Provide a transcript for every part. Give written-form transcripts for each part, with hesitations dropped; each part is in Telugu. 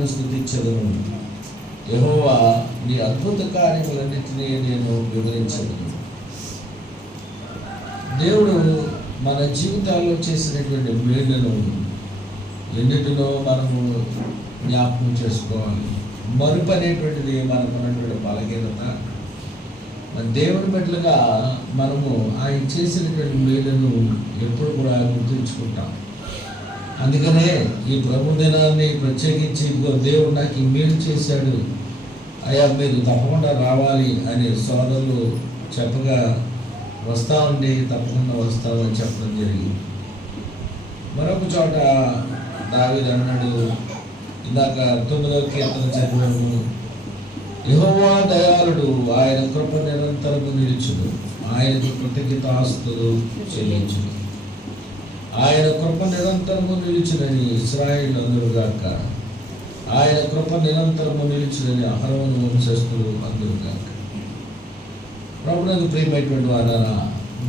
నామమును స్తుతించెదను. యెహోవా నీ అద్భుత కార్యములన్నిటినీ నేను వివరించెదను. దేవుడు మన జీవితాల్లో చేసినటువంటి మేలును ఎన్నిటిలో మనము జ్ఞాపకం చేసుకోవాలి. మరుపు అనేటువంటిది మనకు ఉన్నటువంటి బలహీనత. మన దేవుని బిడ్డలుగా మనము ఆయన చేసినటువంటి మేలును ఎప్పుడు కూడా గుర్తుంచుకుంటాం. అందుకనే ఈ ప్రభు దినాన్ని ప్రత్యేకించి దేవుడు నాకు ఈ మేలు చేశాడు, అయ్యా మీరు తప్పకుండా రావాలి అని సోదరులు చెప్పగా వస్తామండి, తప్పకుండా వస్తామని చెప్పడం జరిగింది. మరొక చోట దావీదు అన్నాడు, ఇందాక 9వ కీర్తన చదివాము, యెహోవా దయాళుడు, ఆయన కృప నిరంతరము నిలుచును, ఆయనకు కృతజ్ఞతాస్తుతులు చెల్లించును. ఆయన కృప నిరంతరము నిలుచునని ఇశ్రాయేలు అందురుగాక, ఆయన కృప నిరంతరము నిలుచునని అహరోను వంశస్థులు అందురుగాక. ప్రభువునందు ప్రియమైనటువంటి వారారా,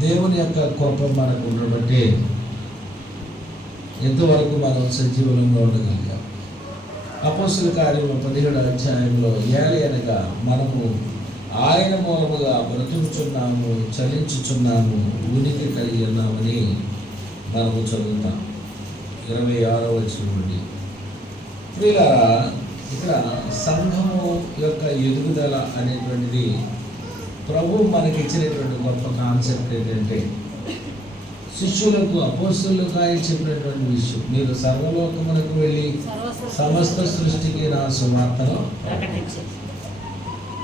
దేవుని యొక్క కృప మనకు ఉండబట్టే ఎంతవరకు మనం సజీవంగా ఉండగలిగాం. అపోస్తలుల కార్యములు 17వ అధ్యాయంలో అనగా మనము ఆయన మూలముగా బ్రతుకుచున్నాము, చలించుచున్నాము, ఉనికి కలిగి ఉన్నామని మనము చదువుతాం. 26వ వచనం నుండి. ప్రియులారా, ఇక్కడ సంఘము యొక్క ఎదుగుదల అనేటువంటిది ప్రభు మనకి ఇచ్చినటువంటి గొప్ప కాన్సెప్ట్ ఏంటంటే, శిష్యులకు అపోస్తలులకు ఆయన చెప్పినటువంటి విషయం, మీరు సర్వలోకమునకు వెళ్ళి సమస్త సృష్టికి నా సువార్తను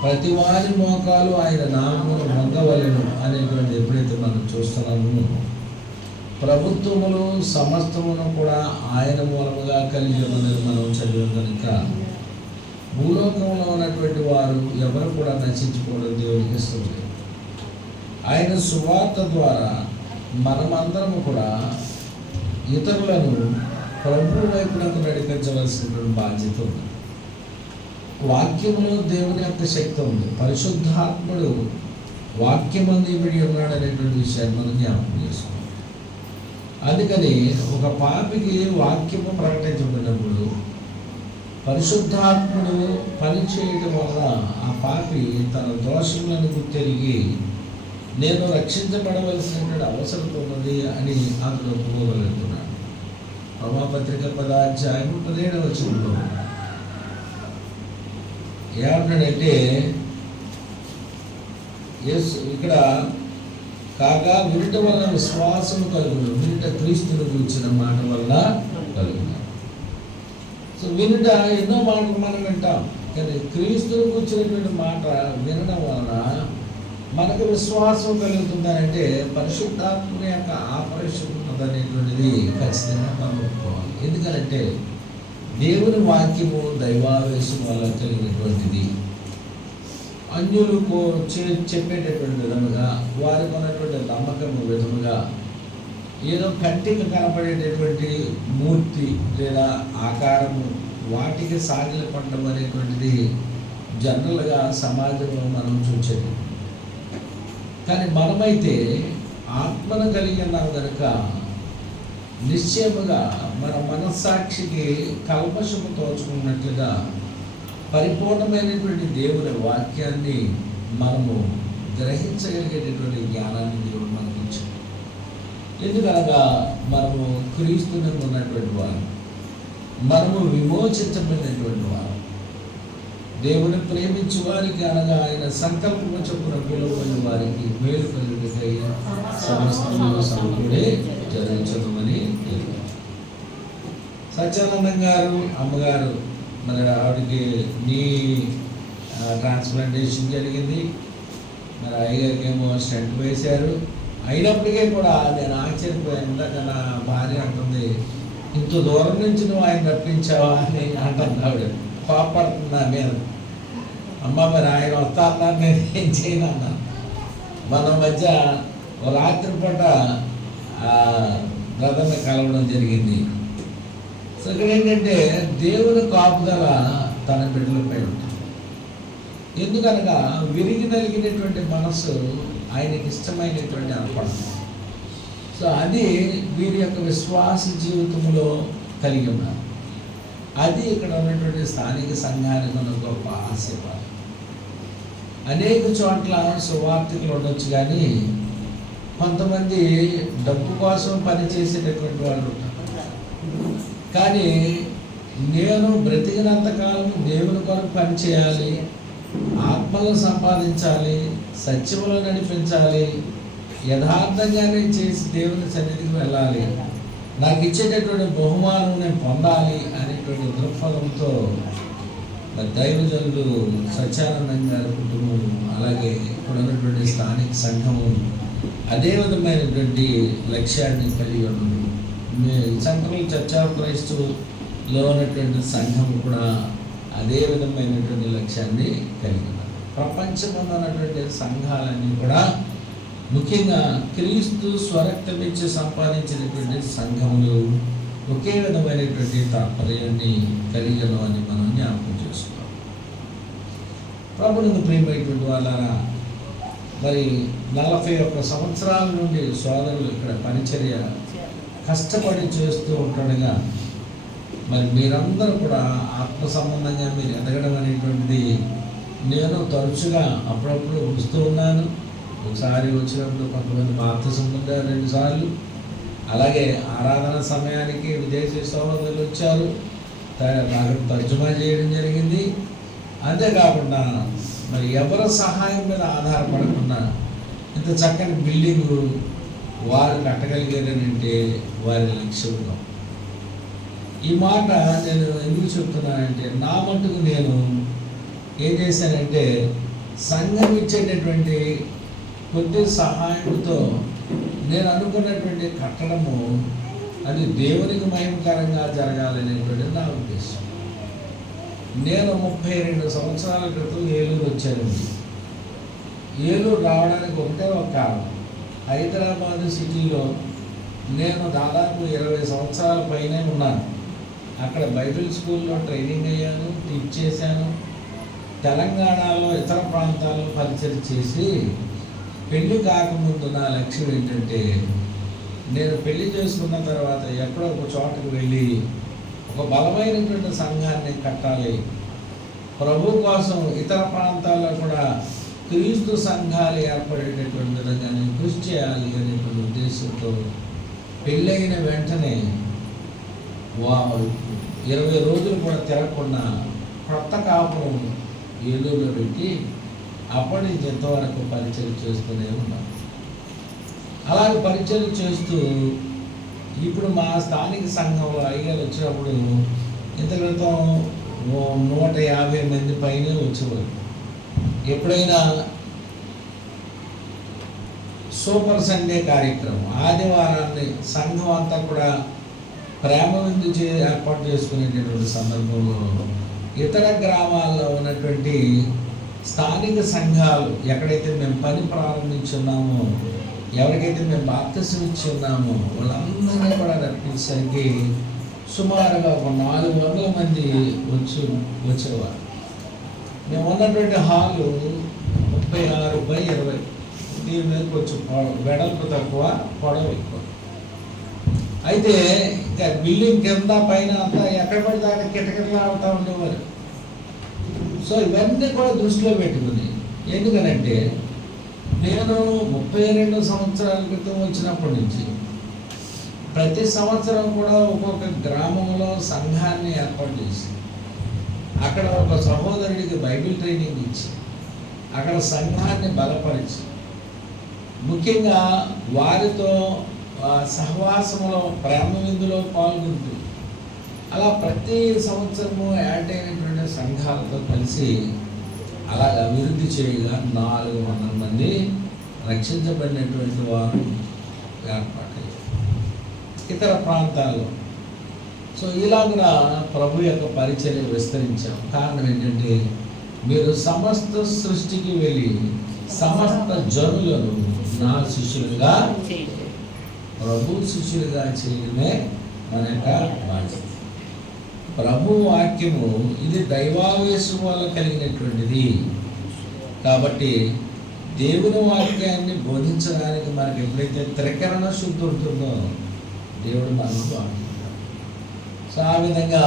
ప్రతి వారి మోకాలు ఆయన నామమును వంగవలెను అనేటువంటి ఎప్పుడైతే మనం చూస్తున్నామో, ప్రభుత్వములు సమస్తమును కూడా ఆయన మూలముగా కలిగి ఉన్నదని మనం చదివాం కనుక భూలోకంలో ఉన్నటువంటి వారు ఎవరు కూడా నశించుకోవడం దేవునికి ఇష్టం లేదు. ఆయన సువార్త ద్వారా మనమందరము కూడా ఇతరులను ప్రభు వైపునకు నడిపించవలసినటువంటి బాధ్యత ఉంది. వాక్యములో దేవుని యొక్క శక్తి ఉంది. పరిశుద్ధాత్ముడు వాక్యమందు ఇమిడి ఉన్నాడు అనేటువంటి విషయాన్ని మనం జ్ఞాపకం చేసుకోవాలి. అందుకని ఒక పాపికి వాక్యము ప్రకటించబడినప్పుడు పరిశుద్ధాత్ముడు పని చేయడం వల్ల ఆ పాపి తన దోషములను గుర్తెరిగి నేను రక్షించబడవలసినటువంటి అవసరం ఉన్నది అని అతను ఒప్పుకోగలుగుతున్నాడు. రోమాపత్రిక 10వ అధ్యాయం 17వ వచనంలో ఏమన్నాడంటే, ఇక్కడ కాగా వినుట వల్ల విశ్వాసము కలుగును, వినుట క్రీస్తును గురించిన మాట వల్ల కలుగును. సో వినుట ఎన్నో మాటలు మనం వింటాం, కానీ క్రీస్తును గురించినటువంటి మాట వినడం వలన మనకు విశ్వాసం కలుగుతుందనంటే పరిశుద్ధాత్మని యొక్క ఆపరేషన్ ఉన్నదనేటువంటిది ఖచ్చితంగా మనం ఒప్పుకోవాలి. ఎందుకంటే దేవుని వాక్యము దైవావేశం వల్ల కలిగినటువంటిది. అన్యులకు చెప్పేటటువంటి విధముగా, వారికి ఉన్నటువంటి నమ్మకము విధముగా ఏదో కంటికి కనపడేటటువంటి మూర్తి లేదా ఆకారము వాటికి సాగిలపడడం అనేటువంటిది జనరల్గా సమాజంలో మనం చూసేది. కానీ మనమైతే ఆత్మను కలిగి ఉన్నాం కనుక నిశ్చయముగా మన మనస్సాక్షికి కల్మషము తోచుకున్నట్లుగా పరిపూర్ణమైనటువంటి దేవుని వాక్యాన్ని మనము గ్రహించగలిగేటటువంటి జ్ఞానాన్ని దేవుడు మనకి ఇచ్చాడు. ఎందుకనగా మనము క్రీస్తునందు ఉన్నటువంటి వారు, మనము విమోచించబడినటువంటి వారు, దేవుని ప్రేమించు వారికి అనగా ఆయన సంకల్పము చొప్పున పిలువబడిన వారికి మేలు కలుగుటకై సమస్తము సమకూడే జరుగుతుందని. సత్యానందం గారు అమ్మగారు మరి ఆవిడకి నీ ట్రాన్స్ప్లాంటేషన్ జరిగింది. మరి అయ్యగారికి ఏమో స్టెంట్ వేశారు. అయినప్పటికీ కూడా నేను ఆశ్చర్యపోయాను. ఇందాక నా భార్య అంటుంది, ఇంత దూరం నుంచి నువ్వు ఆయన రప్పించావా అని అంటుంది. ఆవిడ కోపడుతుంది నా మీద. అమ్మ మరి ఆయన వస్తా అన్నారు, నేను ఏం చేయను అన్నాను. మన మధ్య రాత్రిపూట బ్రదర్ని కలవడం జరిగింది. సో ఇక్కడ ఏంటంటే దేవుని కాపుదల తన బిడ్డలపై ఉంటుంది. ఎందుకనగా విరిగి నలిగినటువంటి మనస్సు ఆయనకి ఇష్టమైనటువంటి అర్పణ. సో అది వీరి యొక్క విశ్వాస జీవితంలో కలిగి ఉన్నారు. అది ఇక్కడ ఉన్నటువంటి స్థానిక సంఘానికి ఉన్న గొప్ప ఆశీర్వాదం. అనేక చోట్ల సువార్థికులు ఉండొచ్చు, కానీ కొంతమంది డబ్బు కోసం పనిచేసేటటువంటి వాళ్ళు ఉంటారు. కానీ నేను బ్రతికినంతకాలం దేవుని కొరకు పనిచేయాలి, ఆత్మలను సంపాదించాలి, సత్యములను నడిపించాలి, యథార్థంగానే చేసి దేవుని సన్నిధికి వెళ్ళాలి, నాకు ఇచ్చేటటువంటి బహుమానం నేను పొందాలి అనేటువంటి దృక్పథంతో దైవజనులు సత్యానందం గారి కుటుంబం, అలాగే ఇక్కడ ఉన్నటువంటి స్థానిక సంఘము అదే విధమైనటువంటి లక్ష్యాన్ని కలిగి ఉన్నది. సెంట్రల్ చర్చ్ ఆఫ్ క్రైస్ట్లో ఉన్నటువంటి సంఘం కూడా అదే విధమైనటువంటి లక్ష్యాన్ని కలిగి ఉన్నది. ప్రపంచంలో ఉన్నటువంటి సంఘాలన్నీ కూడా ముఖ్యంగా క్రీస్తు స్వరక్తమిచ్చి సంపాదించినటువంటి సంఘములు ఒకే విధమైనటువంటి తాత్పర్యాన్ని కలిగి ఉన్నవని మనం జ్ఞాపకం చేసుకుంటాం. ప్రభువుకు ప్రియమైనటువంటి వాళ్ళారా, మరి 41 సంవత్సరాల నుండి సోదరులు ఇక్కడ పరిచర్య కష్టపడి చేస్తూ ఉంటుండగా మరి మీరందరూ కూడా ఆత్మ సంబంధంగా మీరు ఎదగడం అనేటువంటిది నేను తరచుగా అప్పుడప్పుడు వస్తూ ఉన్నాను. ఒకసారి వచ్చినప్పుడు కొంతమంది బాప్తిసం పొందారు, 2 సార్లు. అలాగే ఆరాధన సమయానికి విదేశీ సోదరులు వచ్చారు, నాకు తర్జుమా చేయడం జరిగింది. అంతేకాకుండా మరి ఎవరి సహాయం మీద ఆధారపడకుండా ఇంత చక్కని బిల్డింగు వారు కట్టగలిగారనంటే వారి లక్ష్యంలో. ఈ మాట నేను ఎందుకు చెప్తున్నానంటే, నా మట్టుకు నేను ఏం చేశానంటే సంఘం ఇచ్చేటటువంటి కొద్ది సహాయంతో నేను అనుకున్నటువంటి కట్టడము అది దేవునికి మహిమకరంగా జరగాలనేటువంటిది నా ఉద్దేశం. నేను 32 సంవత్సరాల క్రితం ఏలూరు వచ్చానండి. ఏలూరు రావడానికి ఒకటే ఒక కారణం, హైదరాబాద్ సిటీలో నేను దాదాపు 20 సంవత్సరాల పైనే ఉన్నాను. అక్కడ బైబిల్ స్కూల్లో ట్రైనింగ్ అయ్యాను, టీచ్ చేశాను. తెలంగాణలో ఇతర ప్రాంతాల్లో పరిచయం చేసి పెళ్ళి కాకముందు నా లక్ష్యం ఏంటంటే, నేను పెళ్లి చేసుకున్న తర్వాత ఎక్కడో ఒక చోటకు వెళ్ళి ఒక బలమైనటువంటి సంఘాన్ని కట్టాలి, ప్రభు కోసం ఇతర ప్రాంతాల్లో కూడా క్రీస్తు సంఘాలు ఏర్పడేటటువంటి విధంగా నేను కృషి చేయాలి అనేటువంటి ఉద్దేశంతో పెళ్ళైన వెంటనే 20 రోజులు కూడా తిరగకుండా కొత్త కాపురం ఏలూరులో పెట్టి అప్పటి నుంచి ఎంతవరకు పరిచయం చేస్తూనే ఉన్నాను. అలాగే పరిచయం చేస్తూ ఇప్పుడు మా స్థానిక సంఘంలో అయ్యారు వచ్చినప్పుడు ఇంత క్రితం 150 మంది పైనే వచ్చేవారు. ఎప్పుడైనా సూపర్ సండే కార్యక్రమం ఆదివారాన్ని సంఘం అంతా కూడా ప్రేమ విందు ఏర్పాటు చేసుకునేటటువంటి సందర్భంలో ఇతర గ్రామాల్లో ఉన్నటువంటి స్థానిక సంఘాలు ఎక్కడైతే మేము పని ప్రారంభించున్నామో, ఎవరికైతే మేము బాప్తిసం ఇచ్చి ఉన్నామో వాళ్ళందరినీ కూడా రప్పించడానికి సుమారుగా ఒక 400 మంది వచ్చేవారు. మేము ఉన్నటువంటి హాలు 36x20. దీని మీద కొంచెం వెడల్పు తక్కువ, పొడవు ఎక్కువ. అయితే ఇంకా బిల్డింగ్ కింద పైన అంతా ఎక్కడ పడితే అక్కడ కిటకిటలు ఆడుతూ ఉండేవారు. సో ఇవన్నీ కూడా దృష్టిలో పెట్టుకుని, ఎందుకనంటే నేను 32 సంవత్సరాల క్రితం వచ్చినప్పటి నుంచి ప్రతి సంవత్సరం కూడా ఒక్కొక్క గ్రామంలో సంఘాన్ని ఏర్పాటు చేసి అక్కడ ఒక సహోదరుడికి బైబిల్ ట్రైనింగ్ ఇచ్చి అక్కడ సంఘాన్ని బలపరిచి ముఖ్యంగా వారితో సహవాసంలో ప్రేమ విందులో పాల్గొంటూ అలా ప్రతి సంవత్సరము యాడ్ అయినటువంటి సంఘాలతో కలిసి అలాగ అభివృద్ధి చేయగా 400 మంది రక్షించబడినటువంటి వారు ఏర్పాటయ్యారు ఇతర ప్రాంతాల్లో. సో ఇలాగా ప్రభు యొక్క పరిచర్య విస్తరించాం. కారణం ఏంటంటే, మీరు సమస్త సృష్టికి వెళ్ళి సమస్త జనులను నా శిష్యులుగా, ప్రభు శిష్యులుగా చేయడమే మన యొక్క బాధ్యత. ప్రభు వాక్యము ఇది దైవావేశం వల్ల కలిగినటువంటిది కాబట్టి దేవుని వాక్యాన్ని బోధించడానికి మనకి ఎప్పుడైతే త్రికరణ శుద్ధి ఉంటుందో దేవుడు మనకు వాడుకుంటాడు. సో ఆ విధంగా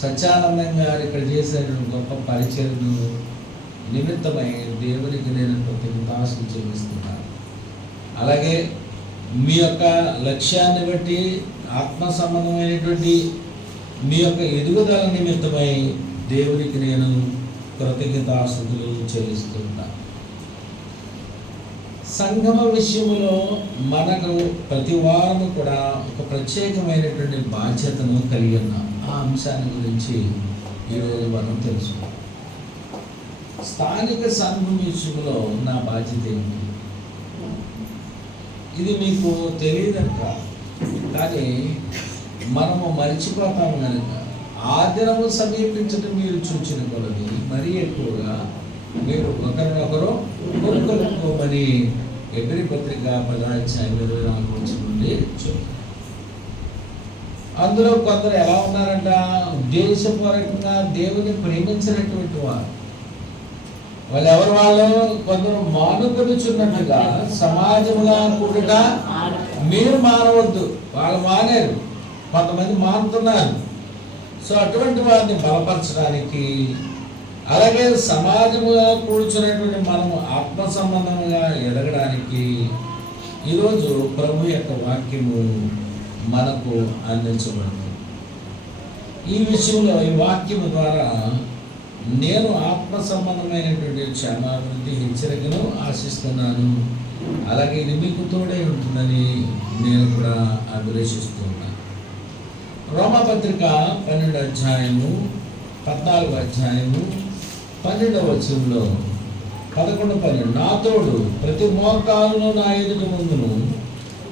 సత్యానందం గారు ఇక్కడ చేసిన గొప్ప పరిచయను నిమిత్తమై దేవునికి నేను కృతజ్ఞతాస్తులు చెల్లిస్తున్నాను. అలాగే మీ యొక్క లక్ష్యాన్ని బట్టి ఆత్మ సంబంధమైనటువంటి మీ యొక్క ఎదుగుదల నిమిత్తమై దేవునికి నేను కృతజ్ఞతాస్తుతులు చెల్లిస్తున్నాను. సంగమ విషయంలో మనకు ప్రతి వారము కూడా ఒక ప్రత్యేకమైనటువంటి బాధ్యతను కలిగి ఉన్నాం. ఆ అంశాన్ని గురించి ఈరోజు మనం తెలుసుకుందాం. స్థానిక సంఘం విషయంలో నా బాధ్యత ఏంటి? ఇది మీకు తెలియదంట, కానీ మనము మర్చిపోతాము కనుక ఆ దినము సమీపించడం మీరు చూచిన కొలది మరీ ఎక్కువగా మీరు ఒకరినొకరు కొనుక్కోమని ఎబ్రీ పత్రిక 10:24 నుండి చూడండి. అందులో కొందరు ఎలా ఉన్నారంట? ఉద్దేశపూర్వకంగా దేవుని ప్రేమించినటువంటి వారు. వాళ్ళు ఎవరు? వాళ్ళు కొందరు మానుకొనుచున్నట్టుగా సమాజంగా కూడుట మీరు మానవద్దు. వాళ్ళు మానేరు, కొంతమంది మానుతున్నారు. సో అటువంటి వారిని బలపరచడానికి, అలాగే సమాజముగా కూర్చున్నటువంటి మనము ఆత్మ సంబంధంగా ఎదగడానికి ఈరోజు ప్రభు యొక్క వాక్యము మనకు అందించబడుతుంది. ఈ విషయంలో ఈ వాక్యము ద్వారా నేను ఆత్మ సంబంధమైనటువంటి క్షేమాభివృద్ధి హెచ్చరికను ఆశిస్తున్నాను. అలాగే ఇది మీకు తోడై ఉంటుందని నేను కూడా అభిలషిస్తున్నాను. రోమాపత్రిక 12:14 12వ వచనంలో 11-12 నా తోడు ప్రతి మోకాలును నా ఎదుట ముందును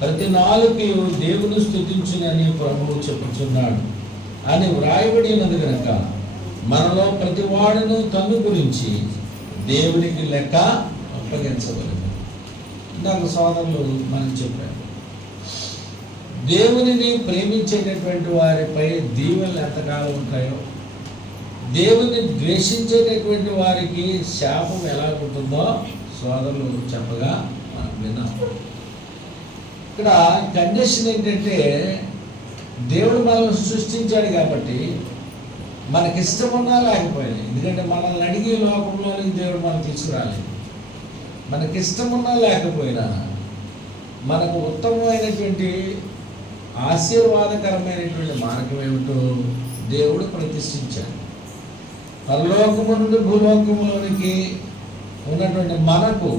ప్రతి నాలుకయు దేవుని స్తుతించునని ప్రభువు చెప్పుచున్నాడు అని వ్రాయబడి ఉన్నది కనుక మనలో ప్రతి వాడును తన్ను గురించి దేవునికి లెక్క అప్పగించవలెను. నాకు సోదరులు మనం చెప్పారు, దేవునిని ప్రేమించేటటువంటి వారిపై దీవెనలు ఎంతకాలం ఉంటాయో, దేవుని ద్వేషించేటటువంటి వారికి శాపం ఎలా ఉంటుందో సోదరులు చెప్పగా విన్నాం. ఇక్కడ కండిషన్ ఏంటంటే, దేవుడు మనల్ని సృష్టించాడు కాబట్టి మనకిష్టమున్నా లేకపోయినా, ఎందుకంటే మనల్ని అడిగి లోకంలోనికి దేవుడు మనం తీసుకురాలేదు. మనకిష్టమున్నా లేకపోయినా మనకు ఉత్తమమైనటువంటి ఆశీర్వాదకరమైనటువంటి మార్గం ఏమిటో దేవుడు ప్రతిష్ఠించాడు. పరలోకము నుండి భూలోకములోనికి ఉన్నటువంటి మనకు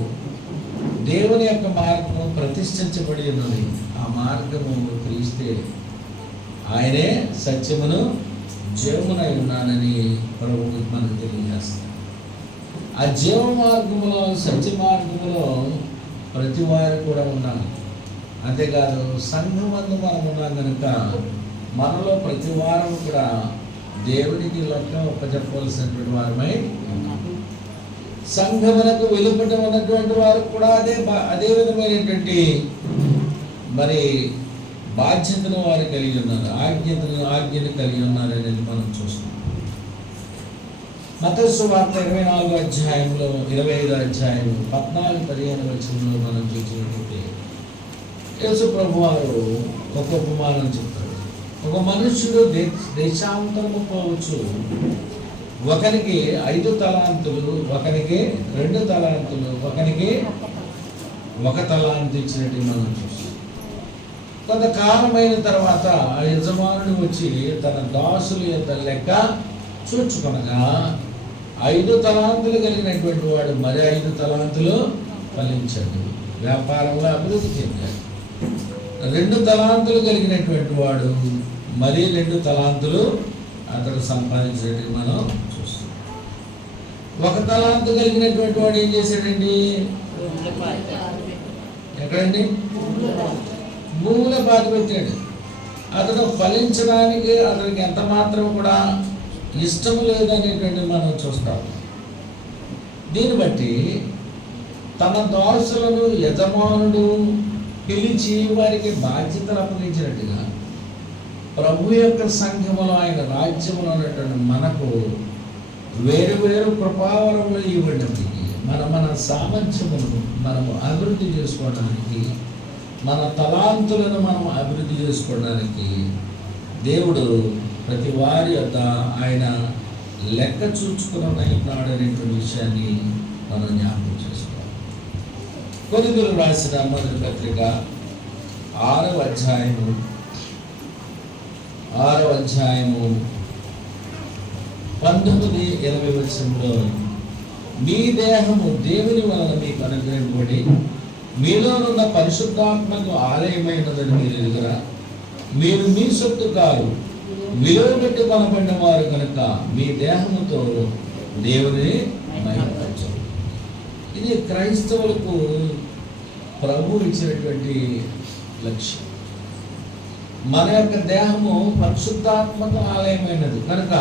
దేవుని యొక్క మార్గము ప్రతిష్ఠించబడి ఉన్నది. ఆ మార్గము క్రీస్తే, ఆయనే సత్యమును జీవమునై ఉన్నానని ప్రభువు మనకు తెలియజేస్తాడు. ఆ జీవ మార్గములో, సత్య మార్గములో ప్రతి వారు కూడా ఉన్నాము. అంతేకాదు సంఘమందు మనం ఉన్నాం కనుక మనలో ప్రతి వారం కూడా దేవునికి లెక్క ఒప్పచెప్పవలసినటువంటి వారమై ఉన్నాము. సంఘమునకు వెలుపట ఉన్నటువంటి వారు కూడా అదే విధమైనటువంటి మరి బాధ్యతను వారు కలిగి ఉన్నారు, ఆజ్ఞను కలిగి ఉన్నారు అనేది మనం చూస్తున్నాం. మత్తయి సువార్త 24 25 14-15 మనం చూసినట్లయితే యేసు ప్రభు వారు ఒక ఉపమానం చెప్తారు. ఒక మనుష్యుడు దేశాంతరము పోవచ్చు, ఒకనికి 5 తలాంతులు, ఒకనికి 2 తలాంతులు, ఒకనికి 1 తలాంతు ఇచ్చినట్టు మనం చూస్తాం. కొంతకాలమైన తర్వాత ఆ యజమానుడు వచ్చి తన దాసుల యొక్క లెక్క చూచుకొనగా 5 తలాంతులు కలిగినటువంటి వాడు మరి 5 తలాంతులు ఫలించాడు, వ్యాపారంలో అభివృద్ధి చెందాడు. 2 తలాంతులు కలిగినటువంటి వాడు మరి 2 తలాంతులు అతను సంపాదించినట్టు మనం చూస్తాం. 1 తలాంతు కలిగినటువంటి వాడు ఏం చేశాడండి? ఎక్కడండి? భూమిలో పాతి పెట్టాడు. అతను ఫలించడానికి అతనికి ఎంత మాత్రం కూడా ఇష్టం లేదనేటువంటి మనం చూస్తాం. దీన్ని బట్టి తన దాసులను యజమానుడు పిలిచి వారికి బాధ్యతలు అప్పగించినట్టుగా ప్రభు యొక్క సంఘములో, ఆయన రాజ్యములో ఉన్నటువంటి మనకు వేరు వేరు కృపావరములు ఇవ్వడానికి, మన సామర్థ్యమును మనము అభివృద్ధి చేసుకోవడానికి, మన తలాంతులను మనం అభివృద్ధి చేసుకోవడానికి దేవుడు ప్రతి వారి యొక్క ఆయన లెక్క చూచుకున్నాడు అనేటువంటి విషయాన్ని మనం జ్ఞాపకం చేసుకోవాలి. కొరింథీయులకు రాసిన మొదటి పత్రిక 6వ అధ్యాయము 19-20 వచనంలో, మీ దేహము దేవుని వలన మీకు అనుగ్రహింపబడి మీలోనున్న పరిశుద్ధాత్మకు ఆలయమైనదని మీరు ఎరుగరా? మీరు మీ సొత్తు కాదు, విలువ పెట్టి కొనబడిన వారు కనుక మీ దేహముతో దేవుని మహిమపరచండి. ఇది క్రైస్తవులకు ప్రభు ఇచ్చినటువంటి లక్ష్యం. మన యొక్క దేహము పరిశుద్ధాత్మకు ఆలయమైనది కనుక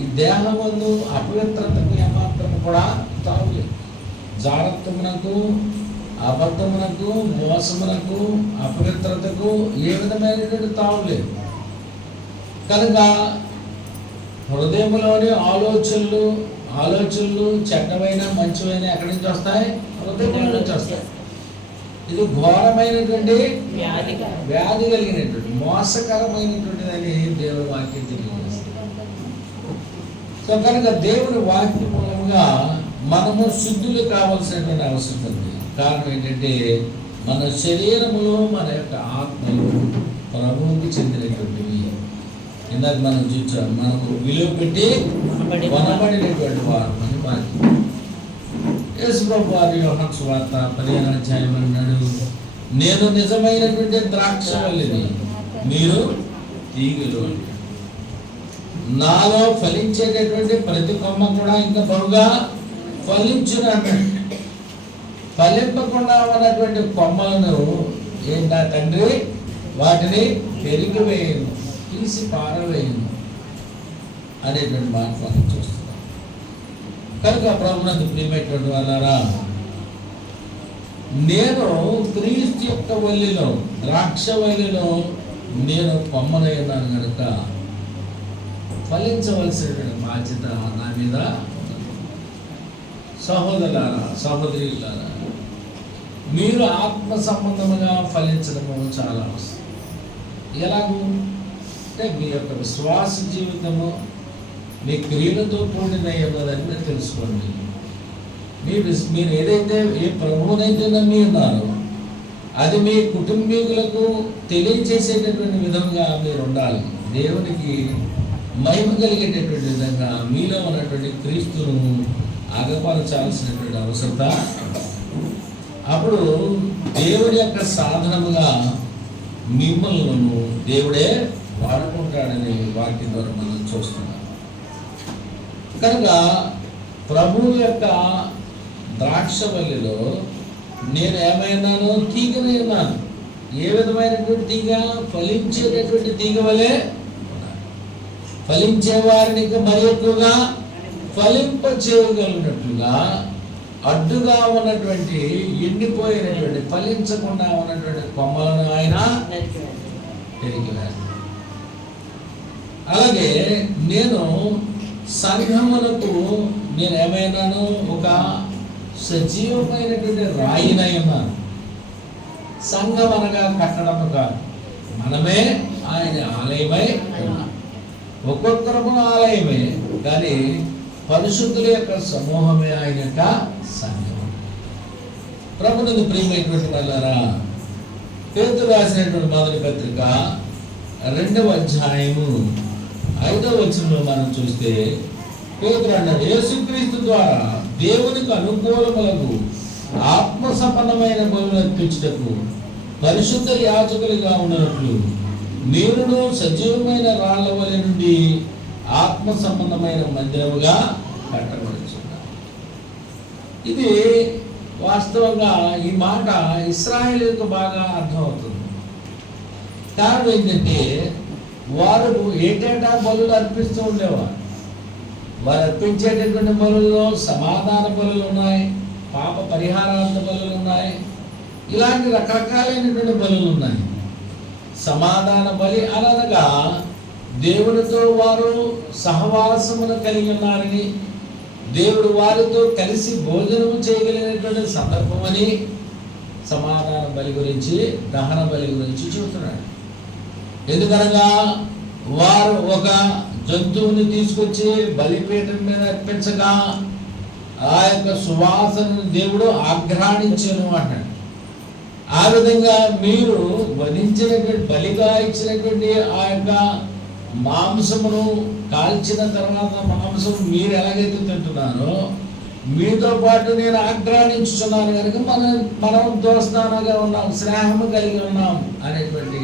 ఈ దేహమును అపవిత్రతకు ఏమాత్రము కూడా తావులేదు. జాగ్రత్తమునకు, అబద్ధమునకు, మోసమునకు, అపవిత్రతకు ఏ విధమైనటువంటి తావులేదు. కనుక హృదయంలోని ఆలోచనలు చెడ్డమైన మంచివైన ఎక్కడి నుంచి వస్తాయి? హృదయం నుంచి వస్తాయి. ఇది ఘోరమైనటువంటి వ్యాధి కలిగినటువంటి మోసకరమైనటువంటిదని దేవుని వాక్యం తెలియజేస్తుంది. సో కనుక దేవుని వాక్యం మూలంగా మనము శుద్ధులు కావాల్సినటువంటి అవసరం ఉంది. కారణం ఏంటంటే మన శరీరములో మన యొక్క ఆత్మలు ప్రభువుకి చెందినటువంటివి. ఇందాక మనం చూసాం, మనకు విలువ పెట్టి కొనబడినటువంటి వారు అని వాక్యం. యేసు ప్రభు వారి యోహాను సువార్త 15వ అధ్యాయం అన్నాడు, నేను నిజమైనటువంటి ద్రాక్షవల్లిని, మీరు తీగలు. నాలో ఫలించేటటువంటి ప్రతి కొమ్మ కూడా ఇంకా బహుగా ఫలించును అన్నాడు. ఫలింపకుండా ఉన్నటువంటి కొమ్మలను ఏంటా తండ్రి వాటిని పెరిగివేయను, తీసి పారవేయను అనేటువంటి మాట మనం చూస్తున్నాం. కనుక ప్రభునందు ప్రియమైనటువంటి వాళ్ళారా, నేను క్రీస్తు యొక్క వల్లిలో, ద్రాక్ష వల్లిలో నేను కొమ్మనై ఉన్నాను కనుక ఫలించవలసినటువంటి బాధ్యత నా మీద. సహోదరులారా, సహోదరులారా, మీరు ఆత్మ సంబంధముగా ఫలించడము చాలా అవసరం. ఎలాగూ అంటే మీ యొక్క విశ్వాస జీవితము మీ క్రియలతో కూడినై ఉన్నదని మీరు తెలుసుకోండి. మీరు ఏదైతే ఏ ప్రభువునైతే నమ్మి ఉన్నారో అది మీ కుటుంబీకులకు తెలియచేసేటటువంటి విధంగా మీరు ఉండాలి. దేవునికి మహిమ కలిగేటటువంటి విధంగా మీలో ఉన్నటువంటి క్రీస్తును ఆగపరచాల్సినటువంటి అవసరత. అప్పుడు దేవుడి యొక్క సాధనముగా మిమ్మల్ని దేవుడే వాడుకుంటాడని వాక్యం ద్వారా మనం చూస్తున్నాం. కనుక ప్రభువు యొక్క ద్రాక్షవల్లిలో నేను ఏమైనాను తీగనే ఉన్నాను. ఏ విధమైనటువంటి తీగ? ఫలించేటటువంటి తీగ వలె ఫలించే వారిని మరి ఎక్కువగా ఫలింప చేయగలిగినట్లుగా అడ్డుగా ఉన్నటువంటి ఎండిపోయినటువంటి ఫలించకుండా ఉన్నటువంటి కొమ్మలను ఆయన పెరిగినారు. అలాగే నేను సంఘములకు నేను ఏమైనాను ఒక సజీవమైనటువంటి రాయినై ఉన్నాను. సంఘం అనగా కట్టడము కాదు, మనమే ఆయన ఆలయమై ఉన్నాం. ఒక్కొక్కరము ఆలయమే, కానీ పరిశుద్ధుల యొక్క సమూహమే ఆయన యొక్క సంఘం. ప్రభువునందు ప్రియమైనటువంటి వాళ్ళారా, పేతురు రాసినటువంటి మొదటి పత్రిక 2వ అధ్యాయము 5వ వచనంలో మనం చూస్తే పేతురు అన్నాడు, యేసుక్రీస్తు ద్వారా దేవునికి అనుకూలములకు ఆత్మ సంబంధమైన బలులు అర్పించుటకు పరిశుద్ధ యాజకులుగా ఉన్నట్లు మీరును సజీవమైన రాళ్ల వలె నుండి ఆత్మ సంబంధమైన మందిరముగా కట్టబడుచున్నారు. ఇది వాస్తవంగా ఈ మాట ఇశ్రాయేలుకు బాగా అర్థమవుతుంది. కారణం ఏంటంటే వారు ఏటేటా బలులు అర్పిస్తూ ఉండేవారు. వారు అర్పించేటటువంటి బలుల్లో సమాధాన బలులు ఉన్నాయి, పాప పరిహారార్థ బలులు ఉన్నాయి, ఇలాంటి రకరకాలైనటువంటి బలులు ఉన్నాయి. సమాధాన బలి అనగా దేవుడితో వారు సహవాసమును కలిగి ఉన్నారని, దేవుడు వారితో కలిసి భోజనము చేయగలిగినటువంటి సందర్భం అని సమాధాన బలి గురించి, దహన బలి గురించి చెబుతున్నాడు. ఎందుకనగా వారు ఒక జంతువుని తీసుకొచ్చి బలిపీఠం మీద అర్పించగా ఆ యొక్క సువాసనను దేవుడు ఆఘ్రాణించెను అన్నాడు. ఆ విధంగా మీరు వధించినటువంటి బలిగా ఇచ్చినటువంటి ఆ యొక్క మాంసమును కాల్చిన తర్వాత మాంసం మీరు ఎలాగైతే తింటున్నారో మీతో పాటు నేను ఆఘ్రాణించుతున్నాను కనుక మనం దోస్తానగా ఉన్నాం, స్నేహము కలిగి ఉన్నాం అనేటువంటి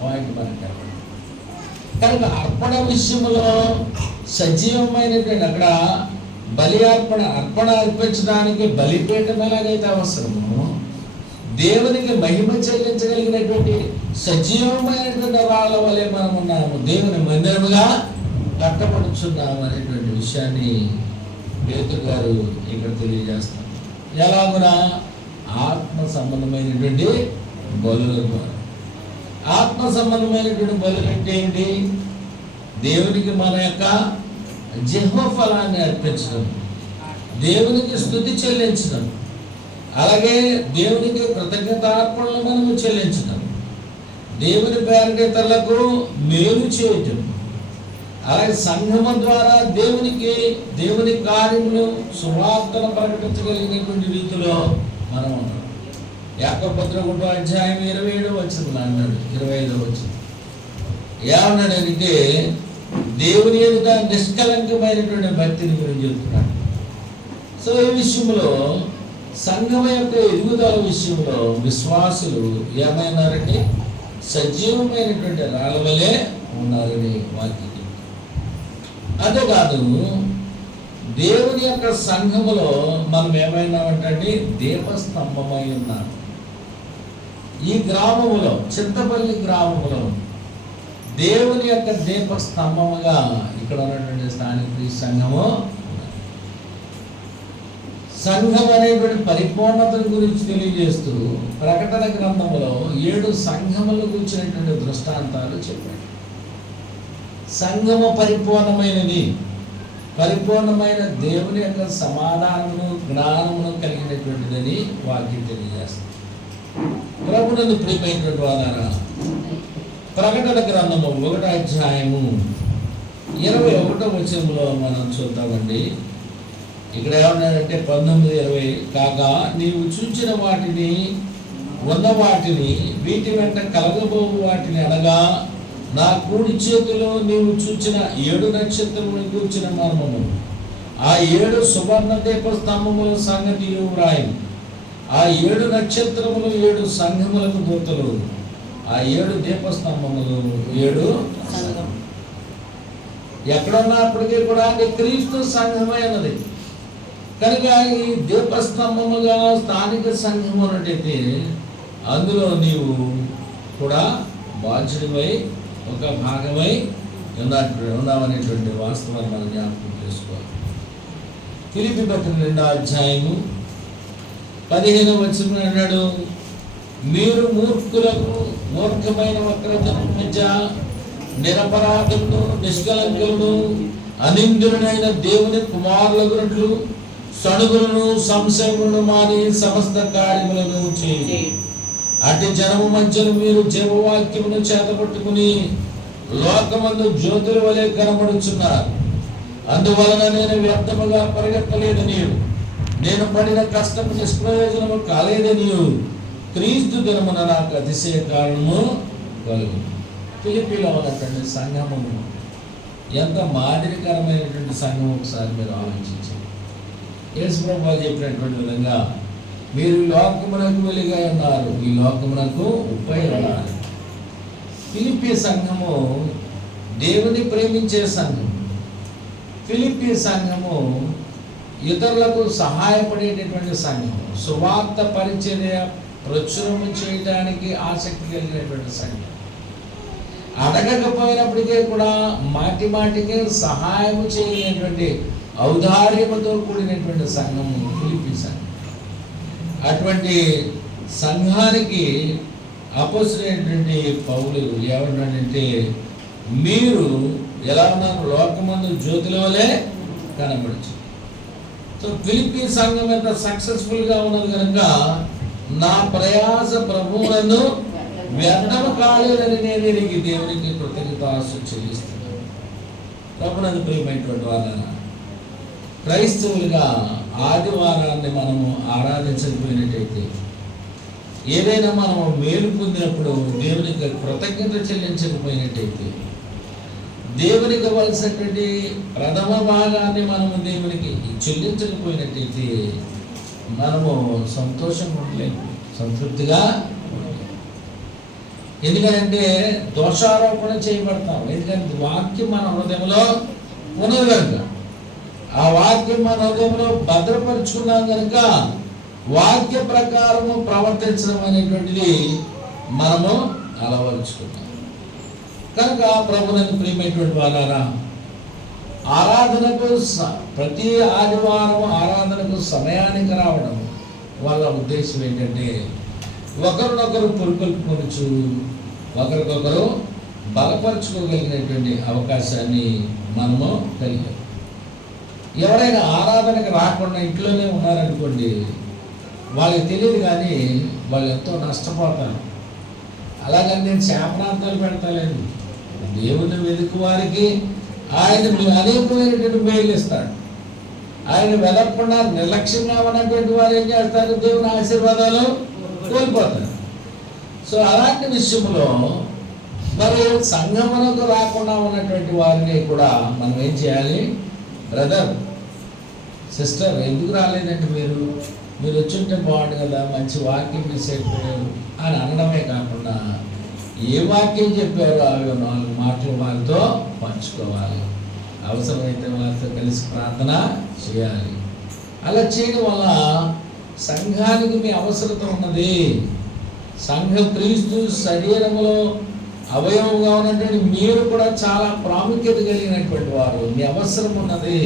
పాయింట్ మనకు కనపడింది. కనుక అర్పణ విషయంలో సజీవమైనటువంటి అక్కడ బలి అర్పణ అర్పించడానికి బలిపీఠం ఎలాగైతే అవసరమో దేవునికి మహిమ చెల్లించగలిగినటువంటి సజీవమైనటువంటి వాళ్ళ వలె మనం ఉన్నాము, దేవుని మందిరముగా కట్టబడుచున్నాము అనేటువంటి విషయాన్ని పేతురు గారు ఇక్కడ తెలియజేస్తారు. ఎలాగునా ఆత్మ సంబంధమైనటువంటి బలుల ద్వారా. ఆత్మ సంబంధమైనటువంటి బలులు అంటే ఏంటి? దేవునికి మన యొక్క జిహ్వ ఫలాన్ని అర్పించడం, దేవునికి స్తుతి చెల్లించడం, అలాగే దేవునికి కృతజ్ఞతార్పణలు మనము చెల్లించడం, దేవుని పేరిటలకు మేలు చేయటం, అలాగే సంఘము ద్వారా దేవుని కార్యములు సువార్తను ప్రకటించగలిగినటువంటి రీతిలో మనం ఉన్నాం. యాకోబు పత్రిక 1:27 అన్నాడు, 25 ఏమన్నాడంటే దేవుని ఎదుట నిష్కలంకమైనటువంటి భక్తిని గురించి చెప్తున్నాడు. సో ఈ విషయంలో సంఘం యొక్క ఎదుగుదల విషయంలో విశ్వాసులు ఏమైనారంటే సజీవమైనటువంటి రాళ్ళ వలె ఉన్నారని వాక్యం. అదే కాదు, దేవుని యొక్క సంఘములో మనం ఏమైనామంటే దీపస్తంభమై ఉన్నాం. ఈ గ్రామములో, చింతపల్లి గ్రామములో దేవుని యొక్క దీపస్తంభముగా ఇక్కడ ఉన్నటువంటి స్థానిక సంఘము. సంఘం అనేటువంటి పరిపూర్ణతను గురించి తెలియజేస్తూ ప్రకటన గ్రంథములో 7 సంఘముల గురించినటువంటి దృష్టాంతాలు చెప్పాడు. సంఘము పరిపూర్ణమైన దేవుని యొక్క సమాధానమును జ్ఞానమును కలిగినటువంటిదని వాక్యం తెలియజేస్తుంది. ప్రభువునందు ప్రియమైనటువంటి వారారా, ప్రకటన గ్రంథము 1:21 మనం చూద్దామండి. ఇక్కడ ఏమన్నాడంటే 19:20 కాగా నీవు చూచిన వాటిని ఉన్న వాటిని వీటి వెంట కలగబో వాటిని అనగా నా కూడి చేతిలో నీవు చూచిన 7 నక్షత్రములను కూర్చిన మర్మము, ఆ 7 సువర్ణ దీప స్తంభముల సంగతి వ్రాయి. ఆ 7 నక్షత్రములు 7 సంఘములకు దూతలు, ఆ 7 దీపస్తంభములు 7 సంఘం. ఎక్కడున్నప్పటికీ కూడా అది క్రీస్తు సంఘమైనది కనుక ఈ దీపస్తంభముగా స్థానిక సంఘం ఉన్నట్టయితే అందులో నీవు కూడా బాధ్యుడివై ఒక భాగమై ఉన్నామనేటువంటి వాస్తవాన్ని మనం జ్ఞాపకం చేసుకోవాలి. ఫిలిప్పీ పత్రిక 2:15 అన్నాడు, మీరు మూర్ఖమైన వక్రతను మధ్య నిరపరాధులను నిష్కలంకులను అనింద్రుడైన దేవుని కుమారులగునట్లు సణుగులను సంశయములను మాని సమస్త కార్యములను చేయి. అట్టి జనము మధ్యను మీరు జీవవాక్యమును చేతపట్టుకుని లోకమందు జ్యోతుల వలె కనబడుచున్నారు. అందువలన నేను వ్యర్థముగా పరిగెత్తలేదు, నేను పడిన కష్టము నిష్ప్రయోజనము కాలేదని క్రీస్తు దినమున నాకు అతిశయ కారణము కలుగు. ఫిలిప్పీలో ఉన్నటువంటి సంఘము ఎంత మాదిరికరమైనటువంటి సంఘం ఒకసారి మీరు ఆలోచించండి. యేసు ప్రభువు చెప్పినటువంటి విధంగా మీరు లోకమునకు వెలుగై ఉన్నారు, ఈ లోకమునకు ఉప్పై ఉన్నారు. ఫిలిప్పీ సంఘము దేవుని ప్రేమించే సంఘం. ఫిలిప్పీ సంఘము ఇతరులకు సహాయపడేటటువంటి సంఘం, సువార్త పరిచర్య ప్రచురము చేయడానికి ఆసక్తి కలిగినటువంటి సంఘం. అడగకపోయినప్పటికీ కూడా మాటికి సహాయం చేయనటువంటి ఔదార్యముతో కూడినటువంటి సంఘము ఫిలిప్పీ సంఘం. అటువంటి సంఘానికి అపోస్తలుడైనటువంటి పౌలు ఏమన్నాడంటే, మీరు ఎలా ఉన్నారు, లోకమందు జ్యోతుల వలె కనబడచ్చు. సో ఫిలిప్పీ సంఘం ఎంత సక్సెస్ఫుల్గా ఉన్నది కనుక నా ప్రయాస ప్రభువులను వ్యర్థము కాలేదని నేను దేవునికి కృతజ్ఞత కృతజ్ఞతాసు చెల్లిస్తున్నాను. ప్రభునందు ప్రియమైనటువంటి వారు, క్రైస్తవులుగా ఆదివారాన్ని మనము ఆరాధించకపోయినట్టయితే, ఏదైనా మనము మేలు పొందినప్పుడు దేవునికి కృతజ్ఞత చెల్లించకపోయినట్టయితే, దేవునికి ఇవ్వాల్సినటువంటి ప్రథమ భాగాన్ని మనము దేవునికి చెల్లించకపోయినట్టయితే మనము సంతోషంగా ఉండలేము, సంతృప్తిగా ఉండలేము. ఎందుకంటే దోషారోపణ చేయబడతాం. ఎందుకంటే వాక్యం మన హృదయంలో ఉన్నది కనుక, ఆ వాక్యం మన హృదయంలో భద్రపరుచుకున్నాం కనుక వాక్య ప్రకారము ప్రవర్తించడం అనేటువంటిది మనము అలవరుచుకున్నాం కనుక ప్రభువునందు ప్రియమైనటువంటి వారారా, ఆరాధనకు ప్రతి ఆదివారం ఆరాధనకు సమయానికి రావడం వాళ్ళ ఉద్దేశం ఏంటంటే ఒకరినొకరు పురుకొల్పుకొనుచు ఒకరికొకరు బలపరుచుకోగలిగినటువంటి అవకాశాన్ని మనము కలిగాం. ఎవరైనా ఆరాధనకు రాకుండా ఇంట్లోనే ఉన్నారనుకోండి, వాళ్ళకి తెలియదు కానీ వాళ్ళు ఎంతో నష్టపోతారు. అలాగని నేను శాపనార్థాలు పెడతలేదు. దేవుని వెతుకు వారికి ఆయన అనేకమైనటువంటి మేలు ఇస్తాడు. ఆయన వెదకుండా నిర్లక్ష్యంగా ఉన్నటువంటి వారు ఏం చేస్తారు? దేవుని ఆశీర్వాదాలు కోల్పోతారు. సో అలాంటి విషయంలో మరి సంగమనకు రాకుండా ఉన్నటువంటి వారిని కూడా మనం ఏం చేయాలి? బ్రదర్, సిస్టర్, ఎందుకు రాలేదండి మీరు వచ్చుంటే బాగుండు కదా, మంచి వాక్యం మిస్ అయిపోయారు అని అనడమే కాకుండా ఏ వాక్యం చెప్పారో అవి 4 మాటలు వారితో పంచుకోవాలి. అవసరమైతే వారితో కలిసి ప్రార్థన చేయాలి. అలా చేయడం వల్ల సంఘానికి మీ అవసరత ఉన్నది. సంఘం క్రీస్తు శరీరంలో అవయవంగా ఉన్నటువంటి మీరు కూడా చాలా ప్రాముఖ్యత కలిగినటువంటి వారు. మీ అవసరం ఉన్నది.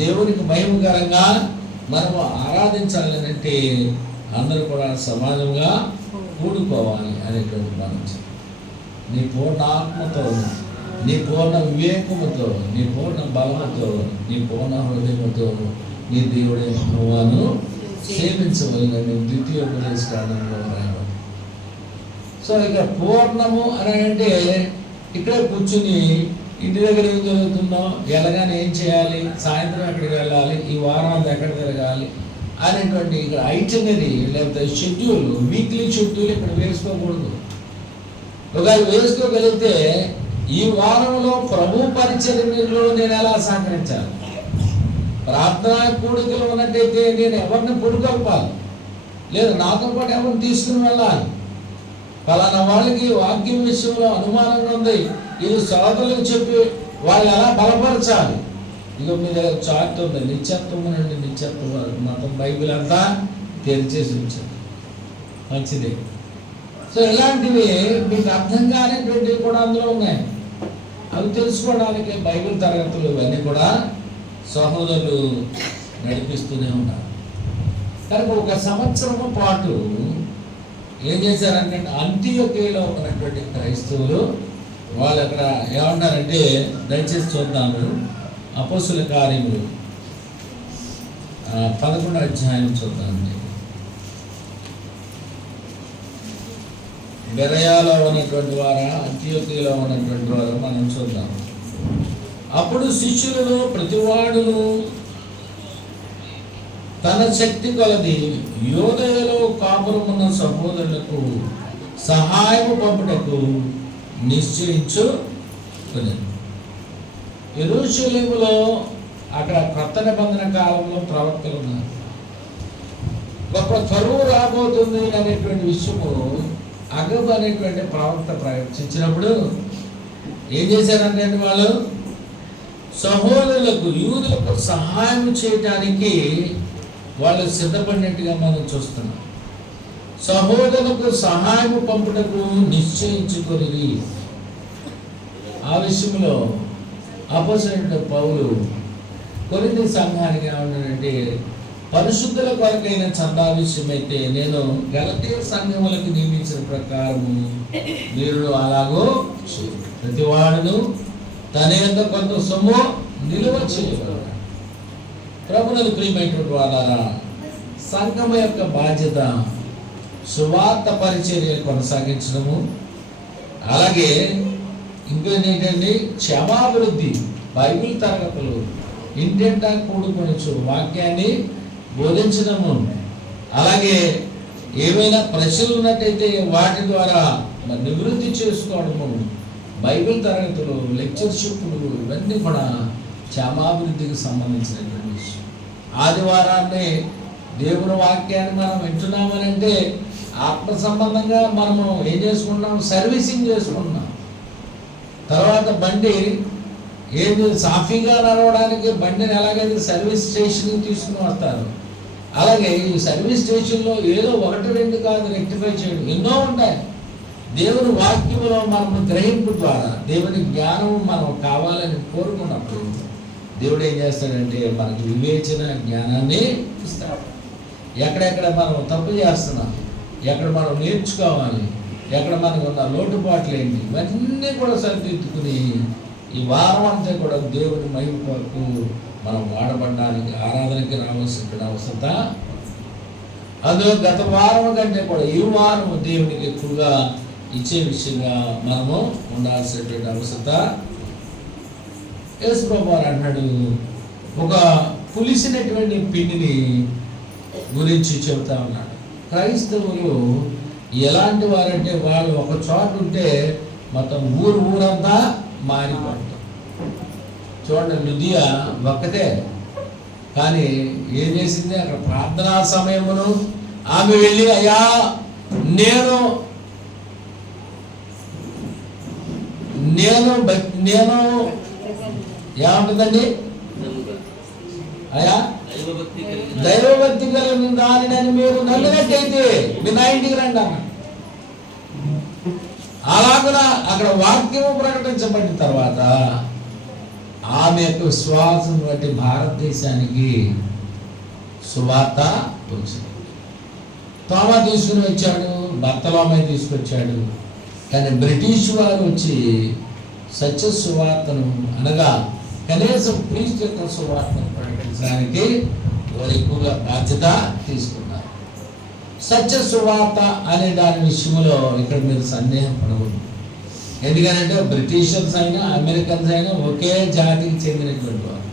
దేవునికి మహిమకరంగా మనము ఆరాధించాలి అంటే అందరూ కూడా సమాజంగా కూడుకోవాలి అనేటువంటి భావన. నీ పూర్ణ ఆత్మతో, నీ పూర్ణ వివేకముతో, నీ పూర్ణ బలముతో, నీ పూర్ణ హృదయముతో నీ దేవుడైన యెహోవాను సేవించవలెనని ద్వితీయోపదేశకాండంలో రాయబడింది. సో ఇక పూర్ణము అని అంటే ఇక్కడే కూర్చుని ఇంటి దగ్గర ఏం జరుగుతుందో, వెళ్ళగానే ఏం చేయాలి, సాయంత్రం ఎక్కడికి వెళ్ళాలి, ఈ వారం అంతా ఎక్కడ తిరగాలి అనేటువంటి ఇక్కడ ఐటినరీ లేకపోతే షెడ్యూల్, వీక్లీ షెడ్యూల్ ఇక్కడ వేసుకోకూడదు. ఒకవేళ వేసుకోగలిగితే ఈ వారంలో ప్రభు పరిచర్యలో నేను ఎలా సహకరించాలి, ప్రార్థనా కూడికలు ఉన్నట్టయితే నేను ఎవరిని పుడుకొల్పాలి, లేదు నాతో పాటు ఎవరిని తీసుకుని వెళ్ళాలి, ఫలానా వాళ్ళకి వాక్యం విషయంలో అనుమానంగా ఉంది, ఇది సోదరులకు చెప్పి వాళ్ళు ఎలా బలపరచాలి. ఇక మీ దగ్గర చార్ట్ ఉంది, నిత్యత్వం నుండి నిత్యత్వం వరకు మొత్తం బైబిల్ అంతా తెరిచేసి ఉంచారు, మంచిదే. సో ఇలాంటివి మీకు అర్థం కానిటువంటివి కూడా అందులో ఉన్నాయి. అవి తెలుసుకోవడానికి బైబిల్ తరగతులు ఇవన్నీ కూడా సహోదరులు నడిపిస్తూనే ఉన్నారు. కనుక 1 సంవత్సరం పాటు ఏం చేశారంటే అంతియోకియలో ఉన్నటువంటి క్రైస్తవులు వాళ్ళు అక్కడ ఏమన్నారంటే, దయచేసి చూద్దాము అపోస్తుల కార్యములు 11వ అధ్యాయం చూద్దామండి. బెరయాలో ఉన్నటువంటి వారా, అంతియోకియలో ఉన్నటువంటి వారు మనం చూద్దాం. అప్పుడు శిష్యులను ప్రతివాడును తన శక్తి కొలది యోదయలో కాపురమున్న సహోదరులకు సహాయము పంపుటకు నిశ్చయించుకుని, యెరూషలేములో అక్కడ కొత్త నిబంధన కాలంలో ప్రవక్తలు ఉన్నారు. గొప్ప కరువు రాబోతుంది అనేటువంటి విషయము అగబు అనేటువంటి ప్రవక్త ప్రకటించినప్పుడు ఏం చేశారంటే వాళ్ళు సహోదరులకు, యూదులకు సహాయం చేయటానికి వాళ్ళు సిద్ధపడినట్టుగా మనం చూస్తున్నాం. సహోదరులకు సహాయం పంపుటకు నిశ్చయించుకొని ఆ విషయంలో అపోస్తలుడైన పౌలు కొరింథీ సంఘానికి ఏమన్నాడంటే, పరిశుద్ధుల కొరకైన చందా విషయం అయితే నేను గలతీయ సంఘములకు నియమించిన ప్రకారము మీరు అలాగో ప్రతివాడును తన యొక్క కొంత సొమ్ము నిలువ చేయగలరు. ప్రభువునందు ప్రియమైనటువంటి వారారా, సంఘం యొక్క బాధ్యత సువార్త పరిచర్య కొనసాగించడము, అలాగే ఇంకేంటండి, క్షమాభివృద్ధి, బైబిల్ తరగతులు, ఇంటింటా కూడుకొనొచ్చు, వాక్యాన్ని బోధించడము, అలాగే ఏమైనా ప్రశ్నలు ఉన్నట్టయితే వాటి ద్వారా నివృత్తి చేసుకోవడము, బైబిల్ తరగతులు, లెక్చర్షిప్లు, ఇవన్నీ కూడా క్షమాభివృద్ధికి సంబంధించినటువంటి విషయం. ఆదివారాన్ని దేవుని వాక్యాన్ని మనం వింటున్నామని అంటే ఆత్మ సంబంధంగా మనము ఏం చేసుకుంటున్నాం, సర్వీసింగ్ చేసుకుంటున్నాం. తర్వాత బండి ఏది సాఫీగా నడవడానికి బండిని ఎలాగైతే సర్వీస్ స్టేషన్కి తీసుకుని వస్తారు, అలాగే ఈ సర్వీస్ స్టేషన్లో ఏదో 1-2 కాదు రెక్టిఫై చేయడం, ఎన్నో ఉంటాయి. దేవుని వాక్యంలో మనము గ్రహింపు ద్వారా దేవుని జ్ఞానం మనం కావాలని కోరుకున్నప్పుడు దేవుడు ఏం చేస్తాడంటే మనకి వివేచన జ్ఞానాన్ని ఇస్తాడు. ఎక్కడెక్కడ మనం తప్పు చేస్తున్నాం, ఎక్కడ మనం నేర్చుకోవాలి, ఎక్కడ మనకు ఉన్న లోటుపాట్లు ఏంటి, ఇవన్నీ కూడా సరిదిద్దుకుని ఈ వారం అంతా కూడా దేవుని మహిమ కొరకు మనం వాడబడడానికి, ఆరాధనకి రావాల్సిన అవసరత. అందులో గత వారం కంటే కూడా ఈ వారం దేవునికి ఎక్కువగా ఇచ్చే విషయంగా మనము ఉండాల్సినటువంటి అవసరత. యేసు ప్రభువు అన్నాడు, ఒక పులిసినటువంటి పిండిని గురించి చెబుతా ఉన్నాడు. క్రైస్తవులు ఎలాంటి వారంటే వాళ్ళు ఒక చోట ఉంటే మొత్తం ఊరంతా మారిపోతారు. చూడండి, లుదియా ఒక్కతే, కానీ ఏం చేసింది, అక్కడ ప్రార్థనా సమయమును ఆమె వెళ్ళి, అయ్యా నేను ఏమంటుందండి, అయ్యా దైవభక్తి కలిగిన దానిని మీరు నల్లినట్టయితే మీరు నా ఇంటికి రండి అన్న. అలాగా అక్కడ వాక్యము ప్రకటించబడిన తర్వాత ఆమె యొక్క విశ్వాసం బట్టి భారతదేశానికి సువార్త వచ్చింది. తోమా తీసుకుని వచ్చాడు, బర్తలోమై తీసుకొచ్చాడు, కానీ బ్రిటిష్ వారు వచ్చి సత్య సువార్తను, అనగా కనీసం క్రీస్తు యొక్క సువార్తను ప్రకటించడానికి వారు ఎక్కువగా బాధ్యత తీసుకున్నారు. సత్య సువార్త అనే దాని విషయంలో ఇక్కడ మీరు సందేహం పడకూడదు. ఎందుకంటే బ్రిటిషర్స్ అయినా అమెరికన్స్ అయినా ఒకే జాతికి చెందినటువంటి వారు.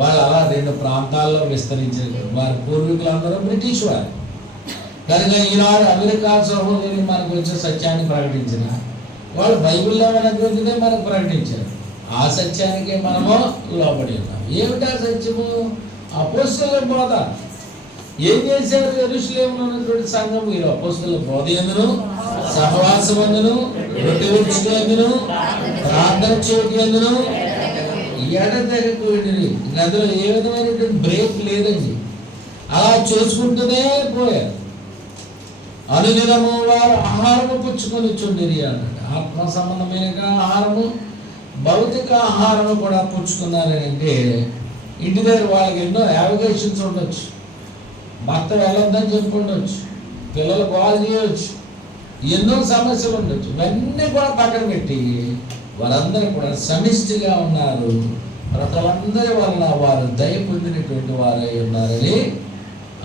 వాళ్ళు అలా 2 ప్రాంతాల్లో విస్తరించారు. వారి పూర్వీకులందరూ బ్రిటిష్ వారు కనుక ఈనాడు అమెరికా సహోదరులు మనకు వచ్చే సత్యాన్ని ప్రకటించిన వాళ్ళు బైబిల్లో ఉన్నటువంటిదే మనకు ప్రకటించారు. ఆ సత్యానికే మనము లోబడి ఉన్నాం. ఏమిటా సత్యము? అపోస్తలుల బోధ. ఏం చేశారు? యెరూషలేములో ఉన్నటువంటి సంఘం మీరు అపోస్తలుల బోధ ఎందును, సహవాసమందును, రొట్టె విరుచుట ఎందును, ప్రార్థన చేయటం ఎందును ఎడతెగకు వెళ్ళిరి. అందులో ఏ విధమైనటువంటి బ్రేక్ లేదండి. అలా చేసుకుంటూనే పోయారు. అనుదినము వారు ఆహారము పుచ్చుకొని చుండిరి అన్నాడు. ఆత్మ సంబంధమైన ఆహారము, భౌతిక ఆహారము కూడా పుచ్చుకున్నారని అంటే ఇంటి దగ్గర వాళ్ళకి ఎన్నో యావిగేషన్స్ ఉండొచ్చు, భర్త వెళ్ళొద్దని చెప్పి ఉండొచ్చు, పిల్లలు బాగా చేయవచ్చు, ఎన్నో సమస్యలు ఉండొచ్చు. ఇవన్నీ కూడా పక్కన పెట్టి వారందరూ కూడా సమిష్టిగా ఉన్నారు. ప్రజలందరి వలన వారు దయ పొందినటువంటి వారై ఉన్నారని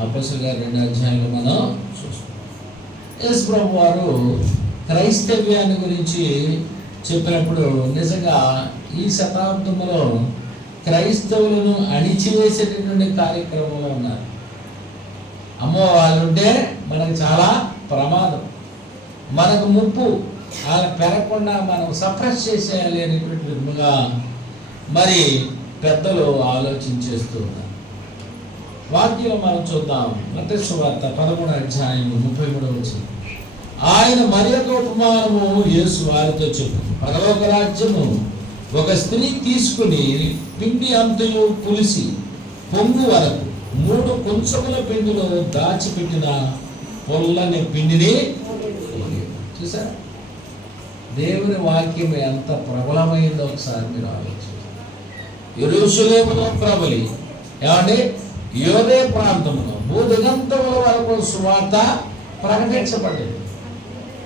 అపోస్తలుల గారి 2వ అధ్యాయంలో మనం చూస్తాం. యేసు ప్రభు వారు క్రైస్తవ్యాన్ని గురించి చెప్పినప్పుడు నిజంగా ఈ శతాబ్దంలో క్రైస్తవులను అణిచివేసేటటువంటి కార్యక్రమంలో ఉన్నారు. అమ్మో వాళ్ళు ఉంటే మనకు చాలా ప్రమాదం, మనకు ముప్పు, వాళ్ళని పెరగకుండా మనం సప్రెస్ చేసేయాలి అనేటువంటి విధముగా మరి పెద్దలు ఆలోచించేస్తూ ఉన్నారు. వాక్యంలో మనం చూద్దాం. మత్తయి సువార్త 11వ అధ్యాయం 33వ వచనం. ఆయన మరి ఒక ఉపమానము యేసు వారితో చెప్పారు. పరలోక రాజ్యము ఒక స్త్రీ తీసుకుని పిండి అంతయు పులిసి పొంగు వరకు 3 కుంచముల పిండిలో దాచిపెట్టిన పొల్లని పిండిని చూసారా? దేవుని వాక్యం ఎంత ప్రబలమైందో ఒకసారి మీరు ఆలోచించారు. యెరూషలేములో ప్రబలి, ఏమంటే యోదే ప్రాంతంలో భూదిగంతముల వరకు సువార్త ప్రకటించబడింది.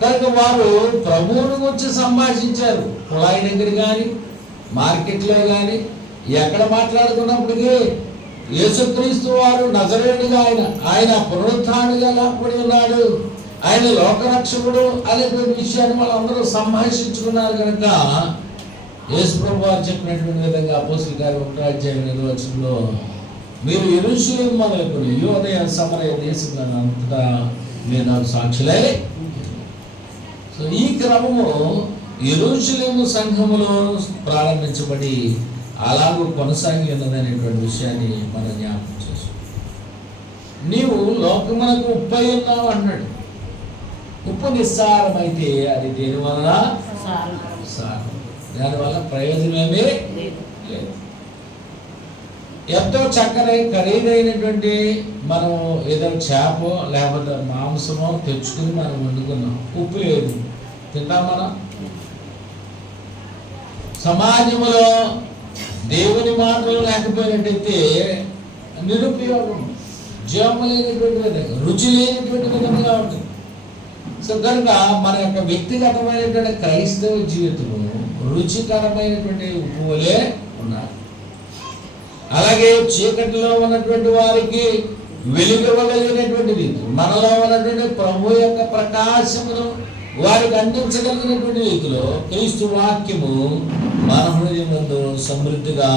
కనుక వారు ప్రభువును గురించి సంభాషించారు. కుళాయి దగ్గర కానీ, మార్కెట్లో కానీ, ఎక్కడ మాట్లాడుకున్నప్పటికీ యేసుక్రీస్తు వారు నజరేయుడిగా ఆయన పునరుత్థానుడిగా లేకపోయి ఉన్నాడు, ఆయన లోకరక్షకుడు అనేటువంటి విషయాన్ని వాళ్ళందరూ సంభాషించుకున్నారు. కనుక యేసు ప్రభువు వారు చెప్పినటువంటి విధంగా అపోస్తలుల కార్యం 1:2 మీరు యెరూషలేము మొదలుకొని యూదయ సమరయ దేశములంతటా మీరు నాకు సాక్షులై. సో ఈ క్రమము యెరూషలేము సంఘములో ప్రారంభించబడి అలాగూ కొనసాగి ఉన్నదనేటువంటి విషయాన్ని మనం జ్ఞాపకం చేసుకో. నీవు లోకమునకు ఉప్పై ఉన్నావు అన్నాడు. ఉప్పు నిస్సారమైతే అది దేని వలన? సారం. దానివల్ల ప్రయోజనమేమీ లేదు. ఎంతో చక్కని ఖరీదైనటువంటి మనం ఏదో చేప లేకపోతే మాంసమో తెచ్చుకుని మనం వండుకున్నాం, ఉప్పు లేదు, తింటాం మనం? సమాజంలో దేవుని మాటలు లేకపోయినట్టయితే నిరుపయోగం, జీవము లేనటువంటి విధంగా, రుచి లేనటువంటి విధంగా ఉంటుంది. సో కనుక మన యొక్క వ్యక్తిగతమైనటువంటి క్రైస్తవ జీవితము రుచికరమైనటువంటి ఉప్పు వలె ఉన్నారు. అలాగే చీకటిలో ఉన్నటువంటి వారికి వెలుగవగలిగినటువంటి రీతి, మనలో ఉన్నటువంటి ప్రభు యొక్క ప్రకాశమును వారికి అందించగలిగినటువంటి రీతిలో క్రీస్తు వాక్యము మన హృదయమందు సమృద్ధిగా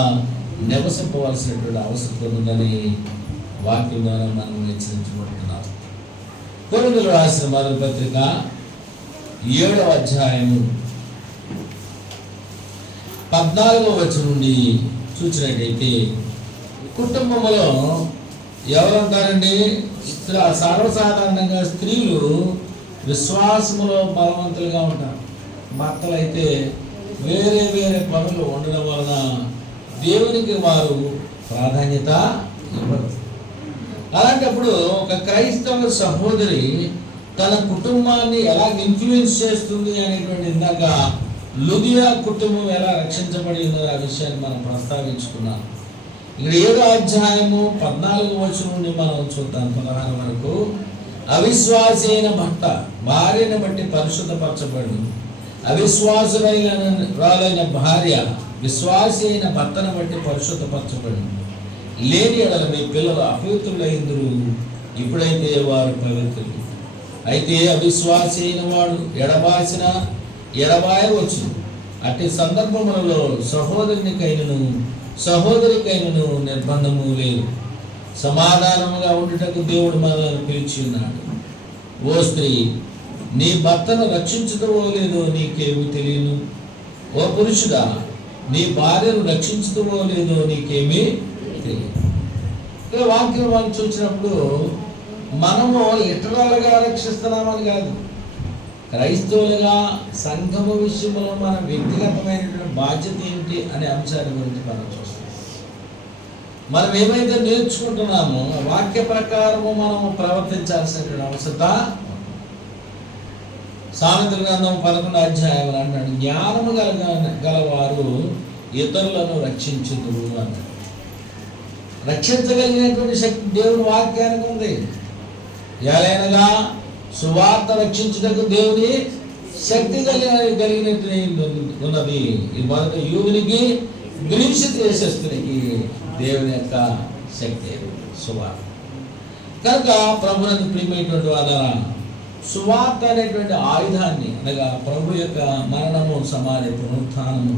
నివసింపవలసినటువంటి అవసరం ఉందని వాక్యం ద్వారా మనం హెచ్చరించబడుతున్నాం. కొరింథీయులకు రాసిన మొదటి పత్రిక 7వ అధ్యాయము 14వ నుండి చూసినట్టయితే, కుటుంబంలో ఎవరు ఉంటారండి? సర్వసాధారణంగా స్త్రీలు విశ్వాసములో బలవంతులుగా ఉంటారు. భర్తలు అయితే వేరే వేరే పనులు ఉండడం వలన దేవునికి వారు ప్రాధాన్యత ఇవ్వరు. అలాంటప్పుడు ఒక క్రైస్తవ సహోదరి తన కుటుంబాన్ని ఎలా ఇన్ఫ్లుయెన్స్ చేస్తుంది అనేటువంటి, ఇందాక లుదియా కుటుంబం ఎలా రక్షించబడి ఉన్నదో ఆ విషయాన్ని మనం ప్రస్తావించుకున్నాం. ఇక్కడ 7వ అధ్యాయము 14వ నుండి మనం చూద్దాం 16 వరకు. అవిశ్వాసి అయిన భర్త భార్యను బట్టి పరిశుద్ధపరచబడు, అవిశ్వాసులైన భార్య విశ్వాసి అయిన భర్తను బట్టి పరిశుద్ధపరచబడు. లేని ఎడల మీ పిల్లలు అపవిత్రులైందురు, ఇప్పుడైతే వారు పవిత్రులు. అయితే అవిశ్వాసి అయిన వాడు ఎడబాయవచ్చు. అట్టి సందర్భములలో సహోదరికైనను నిర్బంధము లేదు. సమాధానముగా ఉండుటకు దేవుడు మనల్ని పిలిచి ఉన్నాడు. ఓ స్త్రీ, నీ భర్తను రక్షించుటవో లేదో నీకేమి తెలియను. ఓ పురుషుడా, నీ భార్యను రక్షించుటవో లేదో నీకేమీ తెలియదు. వాక్యం మనం చూసినప్పుడు మనము లిటరల్గా రక్షిస్తున్నామని కాదు, క్రైస్తవులుగా సంఘము విషయంలో మన వ్యక్తిగతమైనటువంటి బాధ్యత ఏంటి అనే అంశాన్ని గురించి మనం చూస్తాం. మనం ఏమైతే నేర్చుకుంటున్నామో వాక్య ప్రకారము మనము ప్రవర్తించాల్సినటువంటి అవసరత. సామెతల గ్రంథం 11వ అధ్యాయం అన్నాడు, జ్ఞానము గలవారు ఇతరులను రక్షించుదురు అన్నాడు. రక్షించగలిగినటువంటి శక్తి దేవుని వాక్యానికి ఉంది. ఎలాగనగా సువార్త రక్షించుటకు దేవుని శక్తి కలిగినట్టు ఉన్నది. ఈ మొదట యూదునికి, గ్రీసు దేశస్తునికి దేవుని యొక్క శక్తి సువార్త. కనుక ప్రభునందు ప్రియమైనటువంటి వారా, సువార్త అనేటువంటి ఆయుధాన్ని, అనగా ప్రభు యొక్క మరణము సమాధి పునరుత్థానము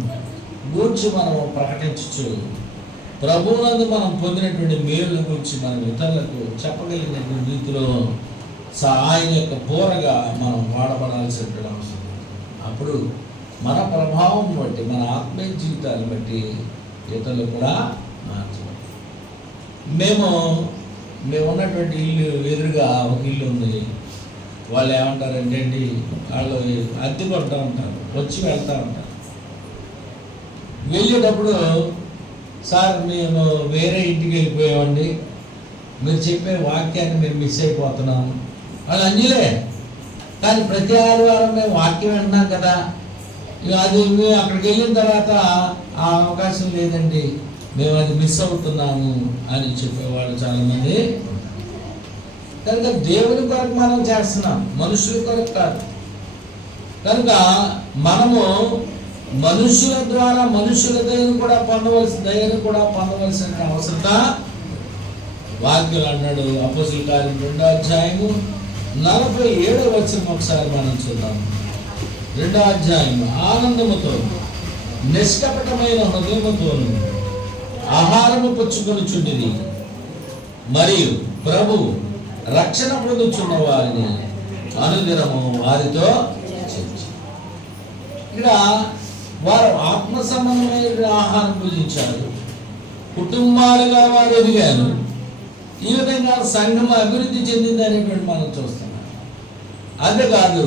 గూర్చి మనము ప్రకటించచ్చు, ప్రభువునందు మనం పొందినటువంటి మేలు గురించి మనం ఇతరులకు చెప్పగలిగినటువంటి రీతిలో ఆయన యొక్క బోరగా మనం వాడబడాల్సినటువంటి అవసరం. అప్పుడు మన ప్రభావం బట్టి, మన ఆత్మీయ జీవితాన్ని బట్టి ఇతరులు కూడా మార్చబడతారు. మేము ఉన్నటువంటి ఇల్లు ఎదురుగా ఒక ఇల్లు ఉంది. వాళ్ళు ఏమంటారంటే అండి, వాళ్ళు అద్దె కొడతా ఉంటారు, వచ్చి వెళ్తూ ఉంటారు. వెళ్ళేటప్పుడు, సార్ మేము వేరే ఇంటికి వెళ్ళిపోయామండి, మీరు చెప్పే వాక్యాన్ని మేము మిస్ అయిపోతున్నాము. వాళ్ళు అంజులే, కానీ ప్రతి ఆదివారం మేము వాక్యం వింటున్నాం కదా, అది మేము అక్కడికి వెళ్ళిన తర్వాత ఆ అవకాశం లేదండి, మేము అది మిస్ అవుతున్నాము అని చెప్పేవాళ్ళు చాలామంది. కనుక దేవుని కొరకు మనం చేస్తున్నాం, మనుషుల కొరకు కాదు. కనుక మనము మనుషుల ద్వారా మనుషుల దయను కూడా పొందవలసిన అవసరత. వాక్యం అన్నాడు అపోస్తలుల కార్యం 2వ అధ్యాయము 47వ వచనం ఒకసారి మనం చూద్దాం. 2వ అధ్యాయం, ఆనందముతో నిష్కపటమైన హృదయముతోను ఆహారము పుచ్చుకొనుచుండిరి, మరియు ప్రభు రక్షణ పొందుచున్న వారిని అనుదినము వారితో చర్చి. ఇక్కడ వారు ఆత్మ సంబంధమైన ఆహారం పూజించారు, కుటుంబాలుగా వారు ఎదిగారు. ఈ విధంగా సంఘం అభివృద్ధి చెందింది అనేటువంటి మనం చూస్తున్నాం. అంతేకాదు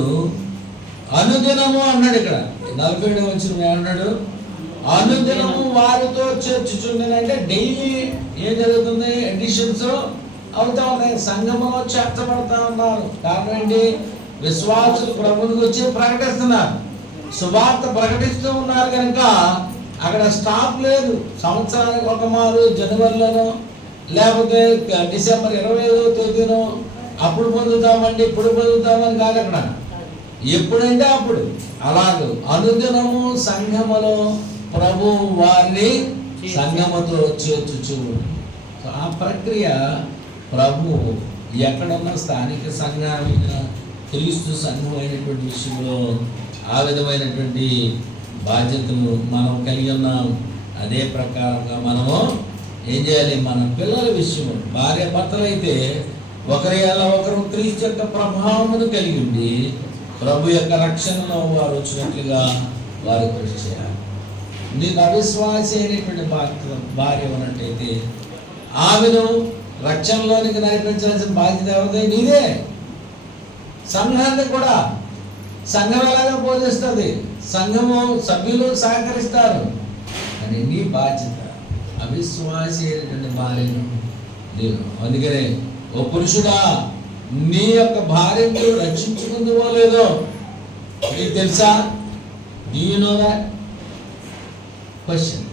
అనుదినము అన్నాడు. ఇక్కడ 47వ వచనం ఏమన్నాడు? అనుదినము వారితో చేర్చుచుండేనంటే డైలీ ఏం జరుగుతుంది? ఎడిషన్స్ అవుతా ఉన్నాయి, సంఘంలో చేర్చబడతా ఉన్నారు. కారణం ఏంటి? విశ్వాసులు ప్రభువుని గురించి ప్రకటిస్తున్నారు, సువార్త ప్రకటిస్తూ ఉన్నారు కనుక అక్కడ స్టాప్ లేదు. సంవత్సరానికి ఒక మారు జనవరిలోనో లేకపోతే డిసెంబర్ 25వ తేదీనో అప్పుడు పొందుతామండి ఇప్పుడు పొందుతామని కాదు. అక్కడ ఎప్పుడంటే అప్పుడు. అలాగే అనుదినము సంఘములో ప్రభు వారిని సంఘముతో చేర్చుచు. ఆ ప్రక్రియ ప్రభు ఎక్కడున్న స్థానిక సంఘాలైన క్రీస్తు సంఘం అయినటువంటి విషయంలో ఆ విధమైనటువంటి బాధ్యతను మనం కలిగి ఉన్నాం. అదే ప్రకారంగా మనము ఏం చేయాలి? మన పిల్లల విషయం, భార్య భర్తలు అయితే ఒకరి ఎలా ఒకరు క్రీస్తు యొక్క ప్రభావమును కలిగి ఉండి ప్రభు యొక్క రక్షణలో వారు వచ్చినట్లుగా వారు కృషి చేయాలి. నీకు అవిశ్వాసి అయినటువంటి భార్య ఉన్నట్టయితే ఆమెను రక్షణలోనికి నడిపించాల్సిన బాధ్యత ఎవరిదే? నీదే. సంఘాన్ని కూడా సంఘం ఎలాగా బోధిస్తుంది, సంఘము సభ్యులు సహకరిస్తారు, అని నీ బాధ్యత. అవిశ్వాసి అయినటువంటి భార్యను నేను అందుకనే ఓ పురుషుడా నీ యొక్క భార్యను రక్షించుకుందువో లేదో నీకు తెలుసా? Do you know that? Question.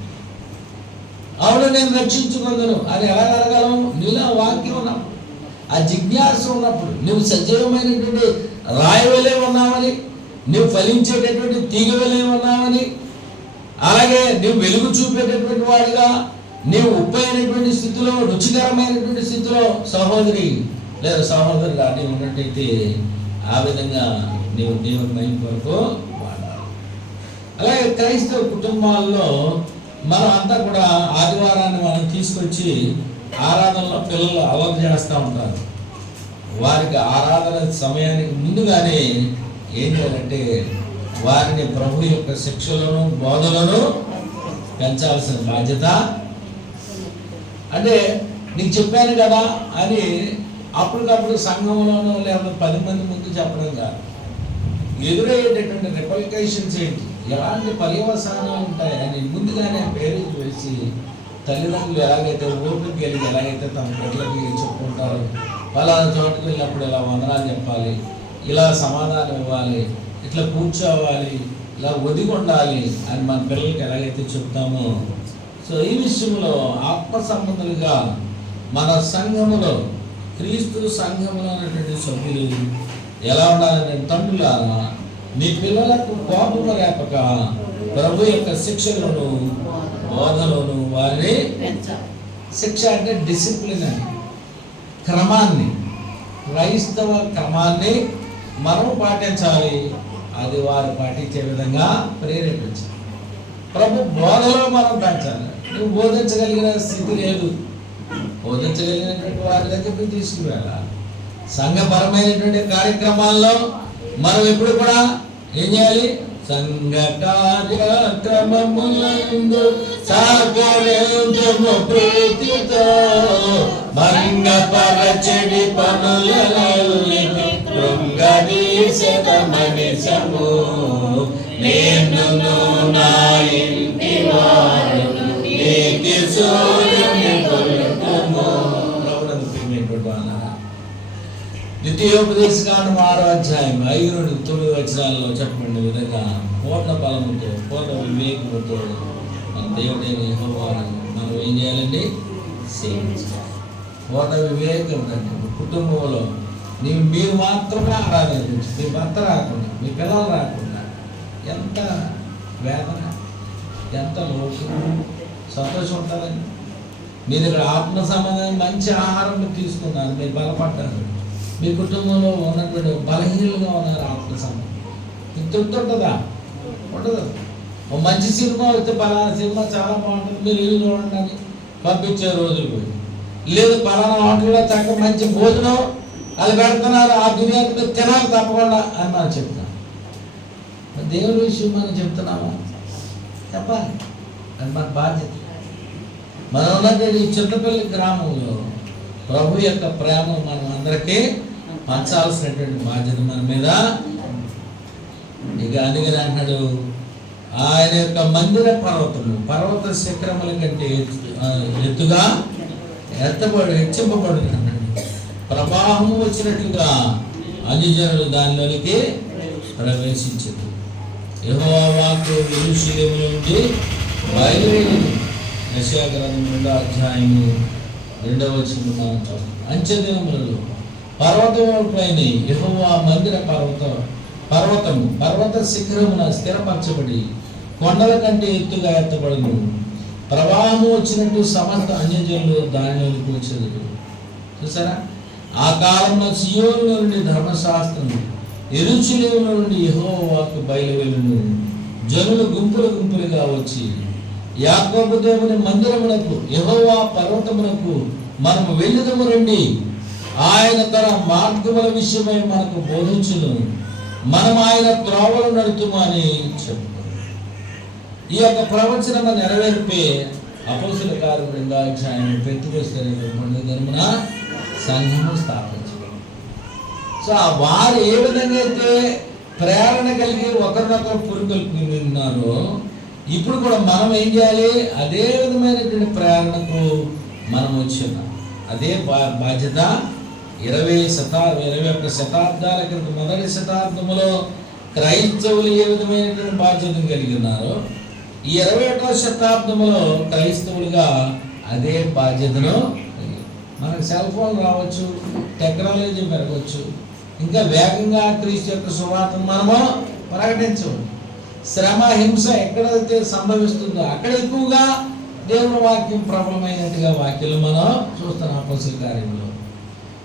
అవును నేను రక్షించుకుందును అని ఎలా అడగలం? నీలో వాక్యం ఉన్నప్పుడు, ఆ జిజ్ఞాస ఉన్నప్పుడు, నువ్వు సజీవమైనటువంటి రాయవలే ఉన్నావని, నువ్వు ఫలించేటటువంటి తీగవలే ఉన్నావని, అలాగే నువ్వు వెలుగు చూపేటటువంటి వాడుగా, నీవు ఉప్పైనటువంటి స్థితిలో, రుచికరమైనటువంటి స్థితిలో సహోదరి లేదా సహోదరుగా నీవు ఉన్నట్టయితే ఆ విధంగా నీవు దేవుని మహిమ కొరకు వాడాలి. అలాగే క్రైస్తవ కుటుంబాల్లో మనం అంతా కూడా ఆదివారాన్ని మనం తీసుకొచ్చి ఆరాధనలో పిల్లలు అలవాటు చేస్తూ ఉంటారు. వారికి ఆరాధన సమయానికి ముందుగానే ఏం చేయాలంటే వారిని ప్రభు యొక్క శిక్షలను బోధలను పెంచాల్సిన బాధ్యత. అంటే నీకు చెప్పాను కదా అని అప్పటికప్పుడు సంఘంలోనూ లేకపోతే 10 మంది ముందు చెప్పడం కాదు. ఎదురయ్యేటటువంటి రిపల్కేషన్స్ ఏంటి, ఎలాంటి పర్యవసానాలు ఉంటాయి అని ముందుగానే పేరేజ్ వేసి తల్లిదండ్రులు ఎలాగైతే ఓపిక కలిగి ఎలాగైతే తమ బిడ్డలకి చెప్పుకుంటారో, పలానా చోటుకు వెళ్ళినప్పుడు ఇలా వందనాలు చెప్పాలి, ఇలా సమాధానం ఇవ్వాలి, ఇట్లా కూర్చోవాలి, ఇలా ఒదిగి ఉండాలి అని మన పిల్లలకి ఎలాగైతే చెప్తామో, సో ఈ విషయంలో ఆత్మ సంబంధులుగా మన సంఘములో క్రీస్తు సంఘములో ఉన్నటువంటి సభ్యులు ఎలా ఉండాలంటే తండ్రులారా మీ పిల్లలకు కోపము లేపక ప్రభు యొక్క శిక్షలను బోధలను వారిని శిక్ష అంటే డిసిప్లిన్ అని క్రమాన్ని, క్రైస్తవ క్రమాన్ని మనం పాటించాలి. అది వారు పాటించే విధంగా ప్రేరేపించాలి. ప్రభు బోధలో మనం పెంచాలి. నువ్వు బోధించగలిగిన స్థితి లేదు, బోధించగలిగినటువంటి వారి దగ్గరికి తీసుకువెళ్ళాలి. సంఘపరమైనటువంటి కార్యక్రమాల్లో మనం ఎప్పుడు కూడా ఏం చేయాలి? సంఘ కార్యక్రమములందు సహకరించుము ప్రీతితో భంగపరచడి పనులన్నీ కృంగదీసెదమనిసము నేనును నా ఇంటి వారును నీతి సూర్యుని కొలుతుము. ద్వితీయోపదేశకాండం 6వ అధ్యాయం 5-9 వచనాల్లో చెప్పబడిన విధంగా పూర్ణ బలముతో పూర్ణ వివేకముతో మన దేవుడైన యెహోవాను మనం ఏం చేయాలండి? సేవించాలి. పూర్ణ వివేకం అంటే కుటుంబంలో మీరు మాత్రమే ఆరాధించు, మీ భర్త రాకుండా, మీ పిల్లలు రాకుండా. ఎంత వేదన, ఎంత లోటు, సంతోషం ఉంటుందండి. మీరు ఇక్కడ ఆత్మ సంబంధమైన మంచి ఆహారం తీసుకున్నారు, మీరు బలపడ్డారు, మీ కుటుంబంలో ఉన్నటువంటి బలహీనులుగా ఉన్నారు, ఆత్మ సంబంధం మీకు తృప్తి ఉంటుందా? ఉండదు. ఓ మంచి సినిమా వస్తే పలానా సినిమా చాలా బాగుంటుంది, మీరు ఇల్లు చూడండి అని పంపించే రోజులు పోయి, లేదు పలానా హోటల్లో చక్కగా మంచి భోజనం అది పెడుతున్నారు, ఆ బిర్యానీ తినాలి తప్పకుండా అని మనం చెప్తాం. దేవుని విషయం మనం చెప్తున్నామా? చెప్పాలి, అది మన బాధ్యత. మనం ఉన్నటువంటి ఈ చింతపల్లి గ్రామంలో ప్రభు యొక్క ప్రేమ మనం అందరికీ పంచాల్సినటువంటి బాధ్యత మన మీద. ఇక అందుకని అంటున్నాడు, ఆయన యొక్క మందిర పర్వత శిఖరముల కంటే ఎత్తుగా హెచ్చింపబడు అన్నాడు. ప్రవాహము వచ్చినట్లుగా అన్యజనులు దానిలోనికి ప్రవేశించింది. యెహోవా వాక్కు యెరూషలేములో నుండి బయలుదేరింది. యెషయా గ్రంథం 2వ అధ్యాయము 2వ వచనమున అంచె దినములలో పర్వతములపైన యెహోవా మందిర పర్వత శిఖరమున స్థిరపరచబడి కొండల కంటే ఎత్తుగా ఎత్తబడును. ప్రవాహము వచ్చినట్టు సమస్త అన్యజనులు దానిలోనికి వచ్చేది. చూసారా, ఆ కాలంలో సియోను నుండి ధర్మశాస్త్రము, యెరూషలేములో నుండి యెహోవా వాక్కు బయలువెళ్ళును. జనులు గుంపులుగా వచ్చి యాకోబు దేవుని మందిరమునకు, యెహోవా పర్వతమునకు మనము వెళ్ళుదము రండి, ఆయన తన మార్గముల విషయమై మనకు బోధించును, మనం ఆయన త్రోవలు నడుతుము అని చెప్పు. ఈ యొక్క ప్రవచనము నెరవేర్పే అపోస్తలుల కార్యము 2వ అధ్యాయం పెంతెకొస్తు దినమున సంఘము స్థాపించబడింది. సో వారు ఏ విధంగా అయితే ప్రేరణ కలిగి ఒకరినొకరు పురుగొల్పుకున్నారో, ఇప్పుడు కూడా మనం ఏం చేయాలి? అదే విధమైనటువంటి ప్రేరణకు మనం వచ్చున్నాం. అదే బాధ్యత. 21 శతాబ్దాల క్రితం, మొదటి శతాబ్దంలో క్రైస్తవులు ఏ విధమైనటువంటి బాధ్యతను కలిగి ఉన్నారో, ఈ 21వ శతాబ్దంలో క్రైస్తవులుగా అదే బాధ్యతను. మనకు సెల్ ఫోన్ రావచ్చు, టెక్నాలజీ పెరగవచ్చు, ఇంకా వేగంగా క్రీస్తు యొక్క సువార్తను మనము ప్రకటించవచ్చు. శ్రమ హింస ఎక్కడైతే సంభవిస్తుందో అక్కడ ఎక్కువగా దేవుని వాక్యం ప్రబలమైనట్టుగా వాక్యాలు మనం చూస్తున్నాం అపోస్తలుల కార్యంలో.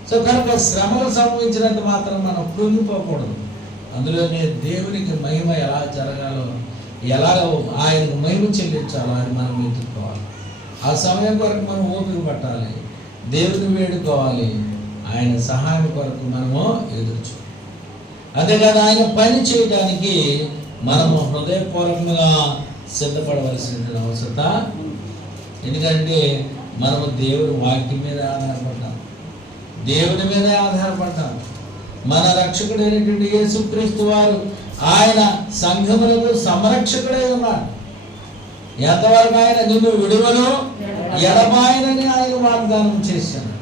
సో కనుక శ్రమలు సంభవించినంత మాత్రం మనం కృంగిపోకూడదు. అందులోనే దేవునికి మహిమ ఎలా జరగాలో, ఎలా ఆయనకు మహిమ చెల్లించాలో అని మనం వెతుక్కోవాలి. ఆ సమయం కొరకు మనం ఓపిక పట్టాలి, దేవుని వేడుకోవాలి, ఆయన సహాయం కొరకు మనము ఎదుర్చు. అంతేకాదు ఆయన పని చేయడానికి మనము హృదయపూర్వకంగా సిద్ధపడవలసిన అవసరత. ఎందుకంటే మనము దేవుని వాక్యం మీద ఆధారపడ్డాం, దేవుని మీద ఆధారపడ్డాం. మన రక్షకుడైనటువంటి యేసుక్రీస్తు వారు ఆయన సంఘములకు సంరక్షకుడై ఉన్నాడు. ఎంతవరకు ఆయన నిన్ను విడువను ఎడబాయనని ఆయన వాగ్దానం చేశాడు.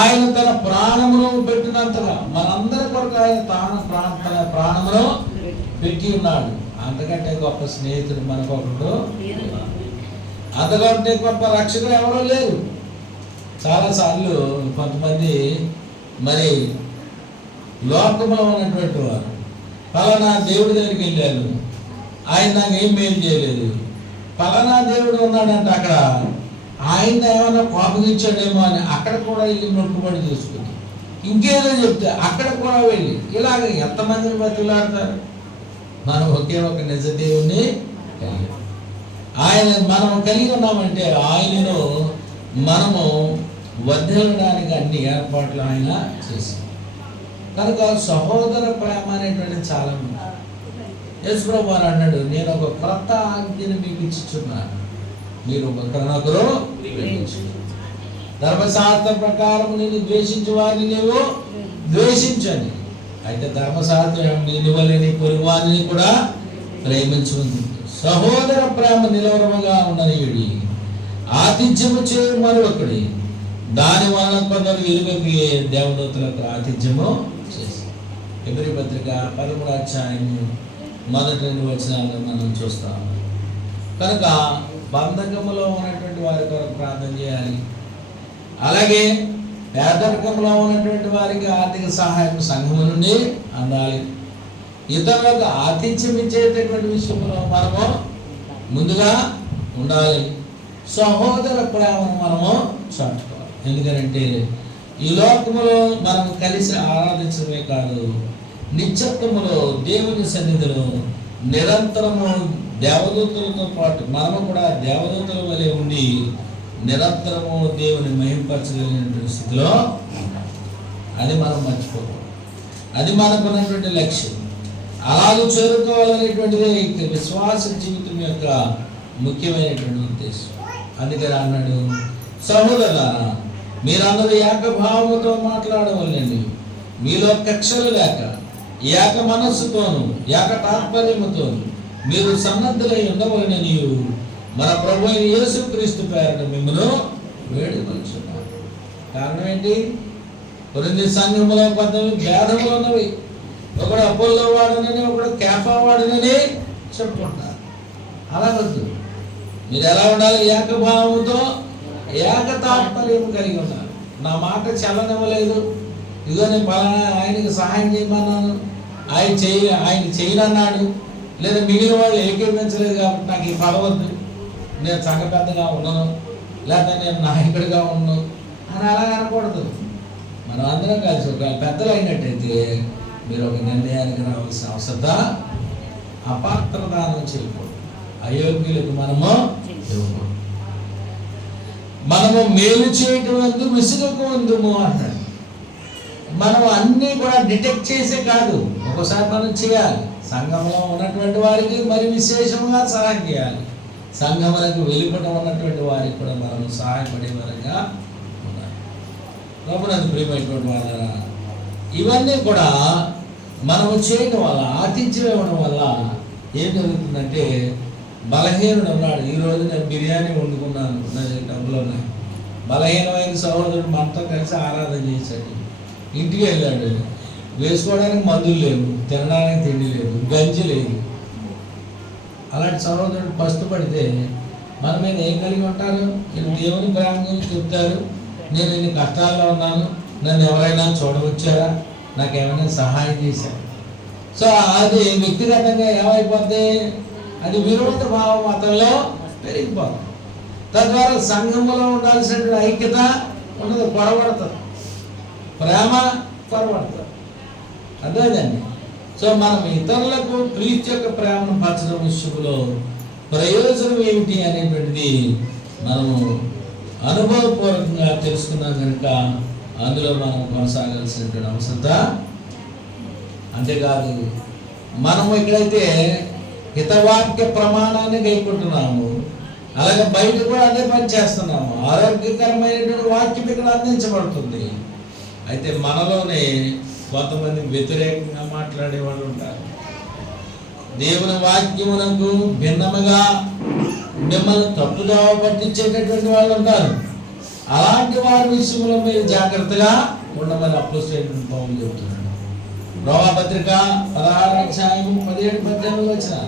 ఆయన తన ప్రాణమును పెట్టినంతగా మనందరి కొరకు ఆయన తన ప్రాణమును పెట్టి ఉన్నాడు. అంతకంటే గొప్ప స్నేహితుడు మనకొకడు, అంతకంటే గొప్ప రక్షకుడు ఎవరో లేరు. చాలాసార్లు కొంతమంది మరి లోకంలో ఉన్నటువంటి వారు పలానా దేవుడి దగ్గరికి వెళ్ళాను, ఆయన నాకు ఏం మేలు చేయలేదు, పలానా దేవుడు ఉన్నాడంటే అక్కడ ఆయన ఏమైనా కోపగించాడేమో అని అక్కడ కూడా వెళ్ళి మొక్కుబడి చేసుకుంది. ఇంకేదో చెప్తే అక్కడ కూడా వెళ్ళి ఇలాగ ఎంతమందిని బతులాడతారు. మనం ఒకే ఒక నిజ దేవుణ్ణి కలిగి, ఆయన మనం కలిగి ఉన్నామంటే ఆయనను మనము వర్ధిల్లడానికి అన్ని ఏర్పాట్లు ఆయన చేశారు. కనుక సహోదర ప్రేమ అనేటువంటిది చాలా ఉంది. యేసు ప్రభువు వారు అన్నాడు, నేను ఒక క్రొత్త ఆజ్ఞను మీకు ఇచ్చుచున్నాను, మీరు ఒకరినొకరు ధర్మశాస్త్ర ప్రకారం నేను ద్వేషించే వారిని నీవు ద్వేషించండి. అయితే ధర్మశాస్త్రం నిలువలేని పొరుగు వారిని కూడా ప్రేమించుకుంది. సహోదర ప్రేమ నిలవరముగా ఉండనియుడి, ఆతిథ్యము చేయు మరొకడి, దాని వలన కొందరు ఇరుగకి దేవదూతలకు ఆతిథ్యము చేశారు. హెబ్రీ పత్రిక 13వ అధ్యాయము మొదటి 2 వచనాలను మనం చూస్తాం. కనుక బంధకములో ఉన్నటువంటి వారి కొరకు ప్రార్థన చేయాలి. అలాగే పేదరికంలో ఉన్నటువంటి వారికి ఆర్థిక సహాయం సంఘము నుండి అందాలి. ఇతరులకు ఆతిథ్యం ఇచ్చేటటువంటి విషయంలో మనము ముందుగా ఉండాలి. సహోదర ప్రేమను మనము చాటుకోవాలి. ఎందుకంటే ఈ లోకములో మనం కలిసి ఆరాధించడమే కాదు, నిత్యత్వములో దేవుని సన్నిధిలో నిరంతరము దేవదూతలతో పాటు మనము కూడా దేవదూతల వలె ఉండి నిరంతరము దేవుని మహింపరచగలిగినటువంటి స్థితిలో అది మనం మర్చిపోకూడదు. అది మనకున్నటువంటి లక్ష్యం. అలాగే చేరుకోవాలనేటువంటిదే విశ్వాస జీవితం యొక్క ముఖ్యమైనటువంటి ఉద్దేశం. అందుకని అన్నాడు, సహోదరులారా మీరందరూ ఏకభావంతో మాట్లాడవలెనండి, మీలో కక్షలు లేక ఏక మనస్సుతోను ఏక తాత్పర్యముతోను మీరు సన్నద్ధులై ఉండవలెనని మన ప్రభు అయిన యేసుక్రీస్తు పేరట మిమ్మల్ని వేడుకొనుచున్నాను. కారణం ఏంటి? కొరింథీ సంఘములో కొంతమంది భేదములు ఉన్నవి. ఒకడు అపోల్లో వాడనని, ఒకడు కేఫా వాడనని చెప్పుకుంటారు. అలా వద్దు. మీరు ఎలా ఉండాలి? ఏకభావంతో ఏక తాత్పర్యం కలిగి ఉన్నారు. నా మాట చల్లనివ్వలేదు, ఇదిగో నేను పలానా ఆయనకి సహాయం చేయమన్నాను, ఆయన చేయనన్నాడు, లేదా మిగిలిన వాళ్ళు ఏకీభవించలేదు కాబట్టి నాకు ఈ పడవద్దు, నేను సంఘ పెద్దగా ఉన్నాను, లేదా నేను నాయకుడిగా ఉన్నాను అని అలా అనకూడదు. మనం అందరం కలిసి ఒక పెద్దలు అయినట్టయితే మీరు ఒక నిర్ణయానికి రావాల్సిన అవసరత అపాత్రదానం చేయకూడదు. అయోగ్యులకు మనము మేలు చేయటం వందు విసుగకు వందుము అంటాడు. మనం అన్నీ కూడా డిటెక్ట్ చేసే కాదు, ఒకసారి మనం చేయాలి. సంఘంలో ఉన్నటువంటి వారికి మరి విశేషంగా సహాయం చేయాలి. సంఘములకు వెలుపట ఉన్నటువంటి వారికి కూడా మనం సహాయపడే వరంగా ఉండాలి. ప్రభునందు ప్రియమైనటువంటి వాళ్ళ ఇవన్నీ కూడా మనము చేయడం వల్ల, ఆతిథ్యం ఇవ్వడం వల్ల ఏం జరుగుతుందంటే, బలహీనుడు ఉన్నాడు. ఈరోజు నేను బిర్యానీ వండుకున్నాను, నా డబ్బులు ఉన్నాయి. బలహీనమైన సహోదరుడు మనతో కలిసి ఆరాధన చేశాడు. ఇంటికి వెళ్ళాడు, వేసుకోవడానికి మందులు లేవు, తినడానికి తిండి లేదు, గంజి లేదు. అలాంటి సహోదరుడు పస్తుపడితే మన మీద ఏం కలిగి ఉంటారు? నేను దేవుని ప్రేమ గురించి చెప్తారు, నేను ఇన్ని కష్టాల్లో ఉన్నాను, నన్ను ఎవరైనా చూడవచ్చారా, నాకు ఏమైనా సహాయం చేశారు. సో అది వ్యక్తిగతంగా ఏమైపోద్ది? అది విరోధ భావం అతనిలో పెరిగిపోతుంది. తద్వారా సంఘంలో ఉండాల్సినటువంటి ఐక్యత ఉండదు, పొరబడుతుంది, ప్రేమ పొరబడుతుంది. అదేదండి. సో మనం ఇతరులకు క్రీస్తు యొక్క ప్రేమను పంచడం విషయంలో ప్రయోజనం ఏమిటి అనేటువంటిది మనము అనుభవపూర్వకంగా తెలుసుకున్నాం కనుక అందులో మనం కొనసాగాల్సినటువంటి అవసరత. అంతేకాదు, మనము ఇక్కడైతే హితవాక్య ప్రమాణాన్ని గైకుంటున్నాము, అలాగే బయట కూడా అదే పని చేస్తున్నాము. ఆరోగ్యకరమైనటువంటి వాక్యం ఇక్కడ అందించబడుతుంది. అయితే మనలోనే కొంతమంది వ్యతిరేకంగా మాట్లాడే వాళ్ళు ఉంటారు. దేవుని వాక్యమునకు భిన్నముగా మిమ్మల్ని తప్పుదోవ పట్టించేటటువంటి వాళ్ళు ఉంటారు. అలాంటి వారి విషయంలో మీరు జాగ్రత్తగా ఉండమని అపోస్తలుడైన పౌలు చెబుతున్నాడు. రోమాపత్రిక 16:17-18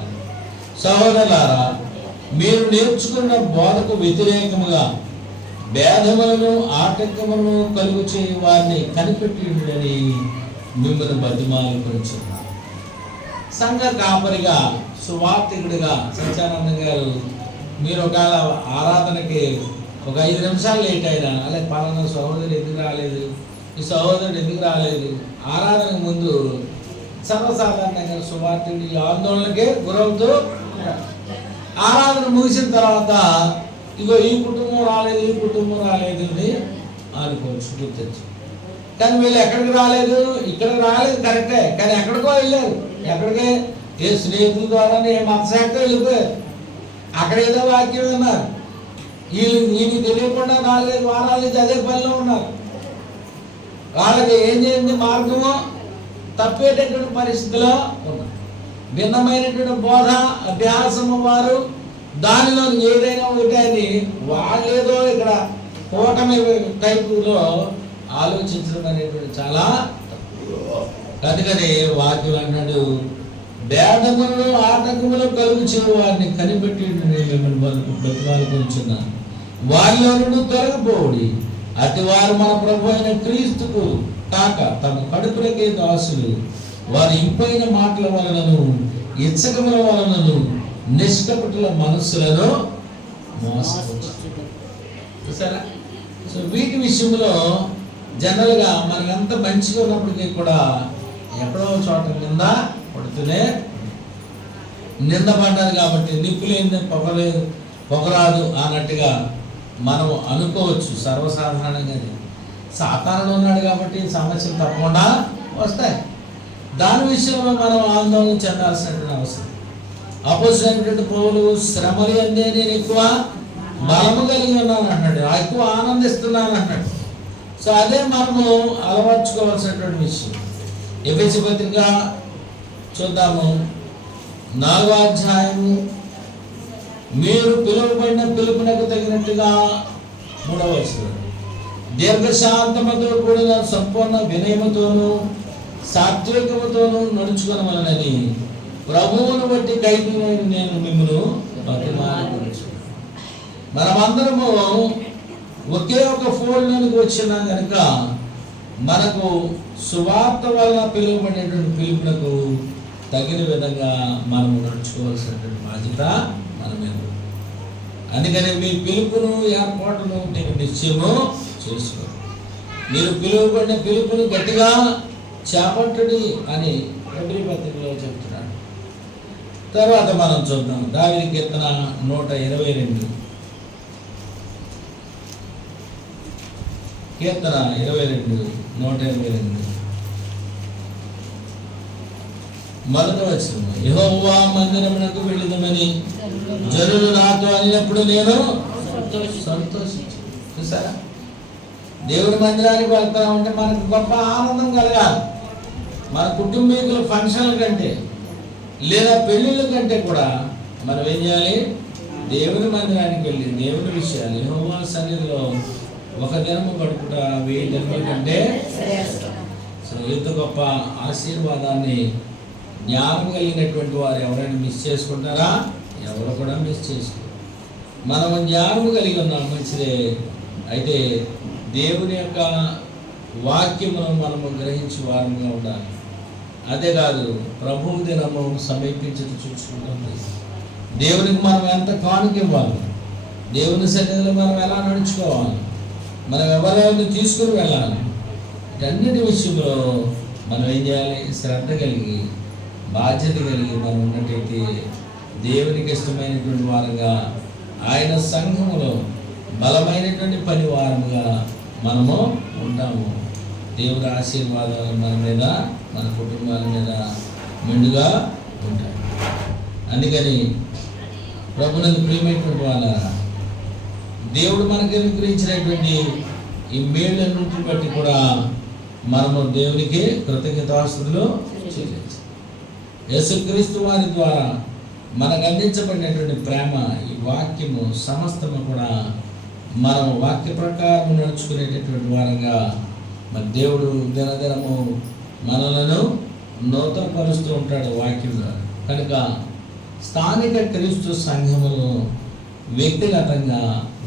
సహోదరులారా మీరు నేర్చుకున్న బోధకు వ్యతిరేకముగా భేదములను ఆటంకములను కలుగు చేయ వారిని కనిపెట్టిండని మిమ్మల్ని బతిమాలుకొనుచున్నాను. సంఘ కాపరిగా, సువార్తికుడిగా సత్యానందం గారు, మీరు ఒకవేళ ఆరాధనకి ఒక 5 నిమిషాలు లేట్ అయినా, అలాగే పలానా సహోదరుడు ఎందుకు రాలేదు, ఈ సహోదరుడు ఎందుకు రాలేదు, ఆరాధనకు ముందు సర్వసాధారణంగా సువార్తికుడి ఆందోళనకే గురవుతూ ఆరాధన ముగిసిన తర్వాత ఇగో ఈ కుటుంబం రాలేదు, ఈ కుటుంబం రాలేదు అని అనుకోవచ్చు, గుర్తించు. కానీ వీళ్ళు ఎక్కడికి రాలేదు, ఇక్కడ రాలేదు కరెక్టే, కానీ ఎక్కడికో వెళ్ళారు. ఎక్కడికే? ఏ స్నేహితుల ద్వారా ఏ మతశాఖతో వెళ్ళిపోయారు. అక్కడ ఏదో వాక్యం విన్నారు. వీళ్ళకి తెలియకుండా 4-5 వారాల నుంచి అదే పనిలో ఉన్నారు. వాళ్ళకి ఏం చేయండి మార్గమో తప్పేటటువంటి పరిస్థితిలో ఉన్నారు. భిన్నమైనటువంటి బోధ అభ్యాసము వారు దానిలో ఏదైనా ఒకటి అని వాళ్ళేదో ఇక్కడ కూటమి టైపులో ఆలోచించడం అనేటువంటి చాలా. అందుకని వాక్యం అన్నాడు, భేదములను ఆటంకములు కలుగు చేయ వారిని కనిపెట్టి మిమ్మల్ని బ్రతిమాలుకొనుచున్నాను. వారిలో నుండి తొలగిపోవుడి. అతి వారు మన ప్రభు అయిన క్రీస్తుకు కాక తమ కడుపులకే దాసులు. వారి ఇంపైన మాటల వలనను ఇచ్చకముల వలనను నిష్కపటుల మనస్సులను మోసపుచ్చుతారు. చూసారా? సో వీటి విషయంలో జనరల్గా మనకి ఎంత మంచిగా ఉన్నప్పటికీ కూడా ఎక్కడో చోట కింద పడుతూనే. నిందపడ్డారు కాబట్టి నిప్పు లేని పొగరాదు అన్నట్టుగా మనం అనుకోవచ్చు సర్వసాధారణంగా. సాతానుడు ఉన్నాడు కాబట్టి సమస్యలు తప్పకుండా వస్తాయి. దాని విషయంలో మనం ఆందోళన చెందాల్సినటువంటి అవసరం. అపోజిట్ పౌలు శ్రమలు అందే నేను ఎక్కువ బలము కలిగి ఉన్నాను అన్నాడు, ఎక్కువ ఆనందిస్తున్నాను అన్నాడు. సో అదే మనము అలవర్చుకోవాల్సినటువంటి విషయం. ఎఫెసీ పత్రిక చూద్దాము, 4వ అధ్యాయము. మీరు పిలువబడిన పిలుపునకు తగినట్టుగా 3వ వచనం, దీర్ఘశాంతముతో కూడిన సంపూర్ణ వినయముతోనూ సాత్వికముతోనూ నడుచుకొనవలెనని ప్రభువును బట్టి ఖైదీనైన నేను మిమ్మల్ని బతిమాలుకొనుచున్నాను. మనమందరము ఒకే ఒక ఫోల్డ్లోనికి వచ్చినాం కనుక మనకు సువార్త వల్ల పిలువబడినటువంటి పిలుపునకు తగిన విధంగా మనము నడుచుకోవాల్సినటువంటి బాధ్యత మన మీద. అందుకని మీ పిలుపును ఏర్పాటును నేను నిశ్చయము చేసుకో. మీరు పిలువబడిన పిలుపును గట్టిగా చేపట్టడి అని హెబ్రీ పత్రికలో చెప్తున్నాడు. తర్వాత మనం చూద్దాం దావీదు కీర్తన 122. కీర్తన 122 మొదటి వచనం, యెహోవా మందిరమునకు వెళ్ళుదమని జనులు నాతో అనినప్పుడు నేను సంతోషించు. చూసారా, దేవుడి మందిరానికి వెళ్తా ఉంటే మనకు గొప్ప ఆనందం కలగాలి. మన కుటుంబీకుల ఫంక్షన్ల కంటే లేదా పెళ్ళిళ్ళ కంటే కూడా మనం ఏం చేయాలి? దేవుని మందిరానికి వెళ్ళి దేవుని విషయాలు యెహోవా సన్నిధిలో ఒక దినము గడుపుట 1000 దినముల కంటే. సో ఇంత గొప్ప ఆశీర్వాదాన్ని జ్ఞానం కలిగినటువంటి వారు ఎవరైనా మిస్ చేసుకుంటారా? ఎవరు కూడా మిస్ చేసుకోరు. మనం జ్ఞానం కలిగి ఉన్నాం, మంచిదే. అయితే దేవుని యొక్క వాక్యమును మనము గ్రహించి వారముగా ఉండాలి. అదే కాదు, ప్రభువు దినము సమీపించదు చూసుకుంటుంది. దేవునికి మనం ఎంత కానుక ఇవ్వాలి, దేవుని సన్నిధిలో మనం ఎలా నడుచుకోవాలి, మనం ఎవరెవరిని తీసుకుని వెళ్ళాలి, వీటన్నిటి విషయంలో మనం ఏం చేయాలి? శ్రద్ధ కలిగి బాధ్యత కలిగి మనం ఉన్నట్టయితే దేవునికి ఇష్టమైనటువంటి వారుగా, ఆయన సంఘములో బలమైనటువంటి పని వారముగా మనము ఉంటాము. దేవుడి ఆశీర్వాదాలు మన మీద, మన కుటుంబాల మీద మెండుగా ఉంటాయి. అందుకని ప్రభునందు ప్రియమైనటువంటి వాళ్ళ, దేవుడు మనకి అనుగ్రహించినటువంటి ఈ మేళ్ళన్నింటిని బట్టి కూడా మనము దేవునికి కృతజ్ఞతాస్తుతులు చెల్లించాలి. యేసుక్రీస్తు వారి ద్వారా మనకు అందించబడినటువంటి ప్రేమ, ఈ వాక్యము సమస్తము కూడా మనం వాక్య ప్రకారం నడుచుకునేటటువంటి వారంగా మన దేవుడు దినదినము మనలను నూతనపరుస్తూ ఉంటాడు వాక్యం ద్వారా. కనుక స్థానిక క్రీస్తు సంఘములో వ్యక్తిగతంగా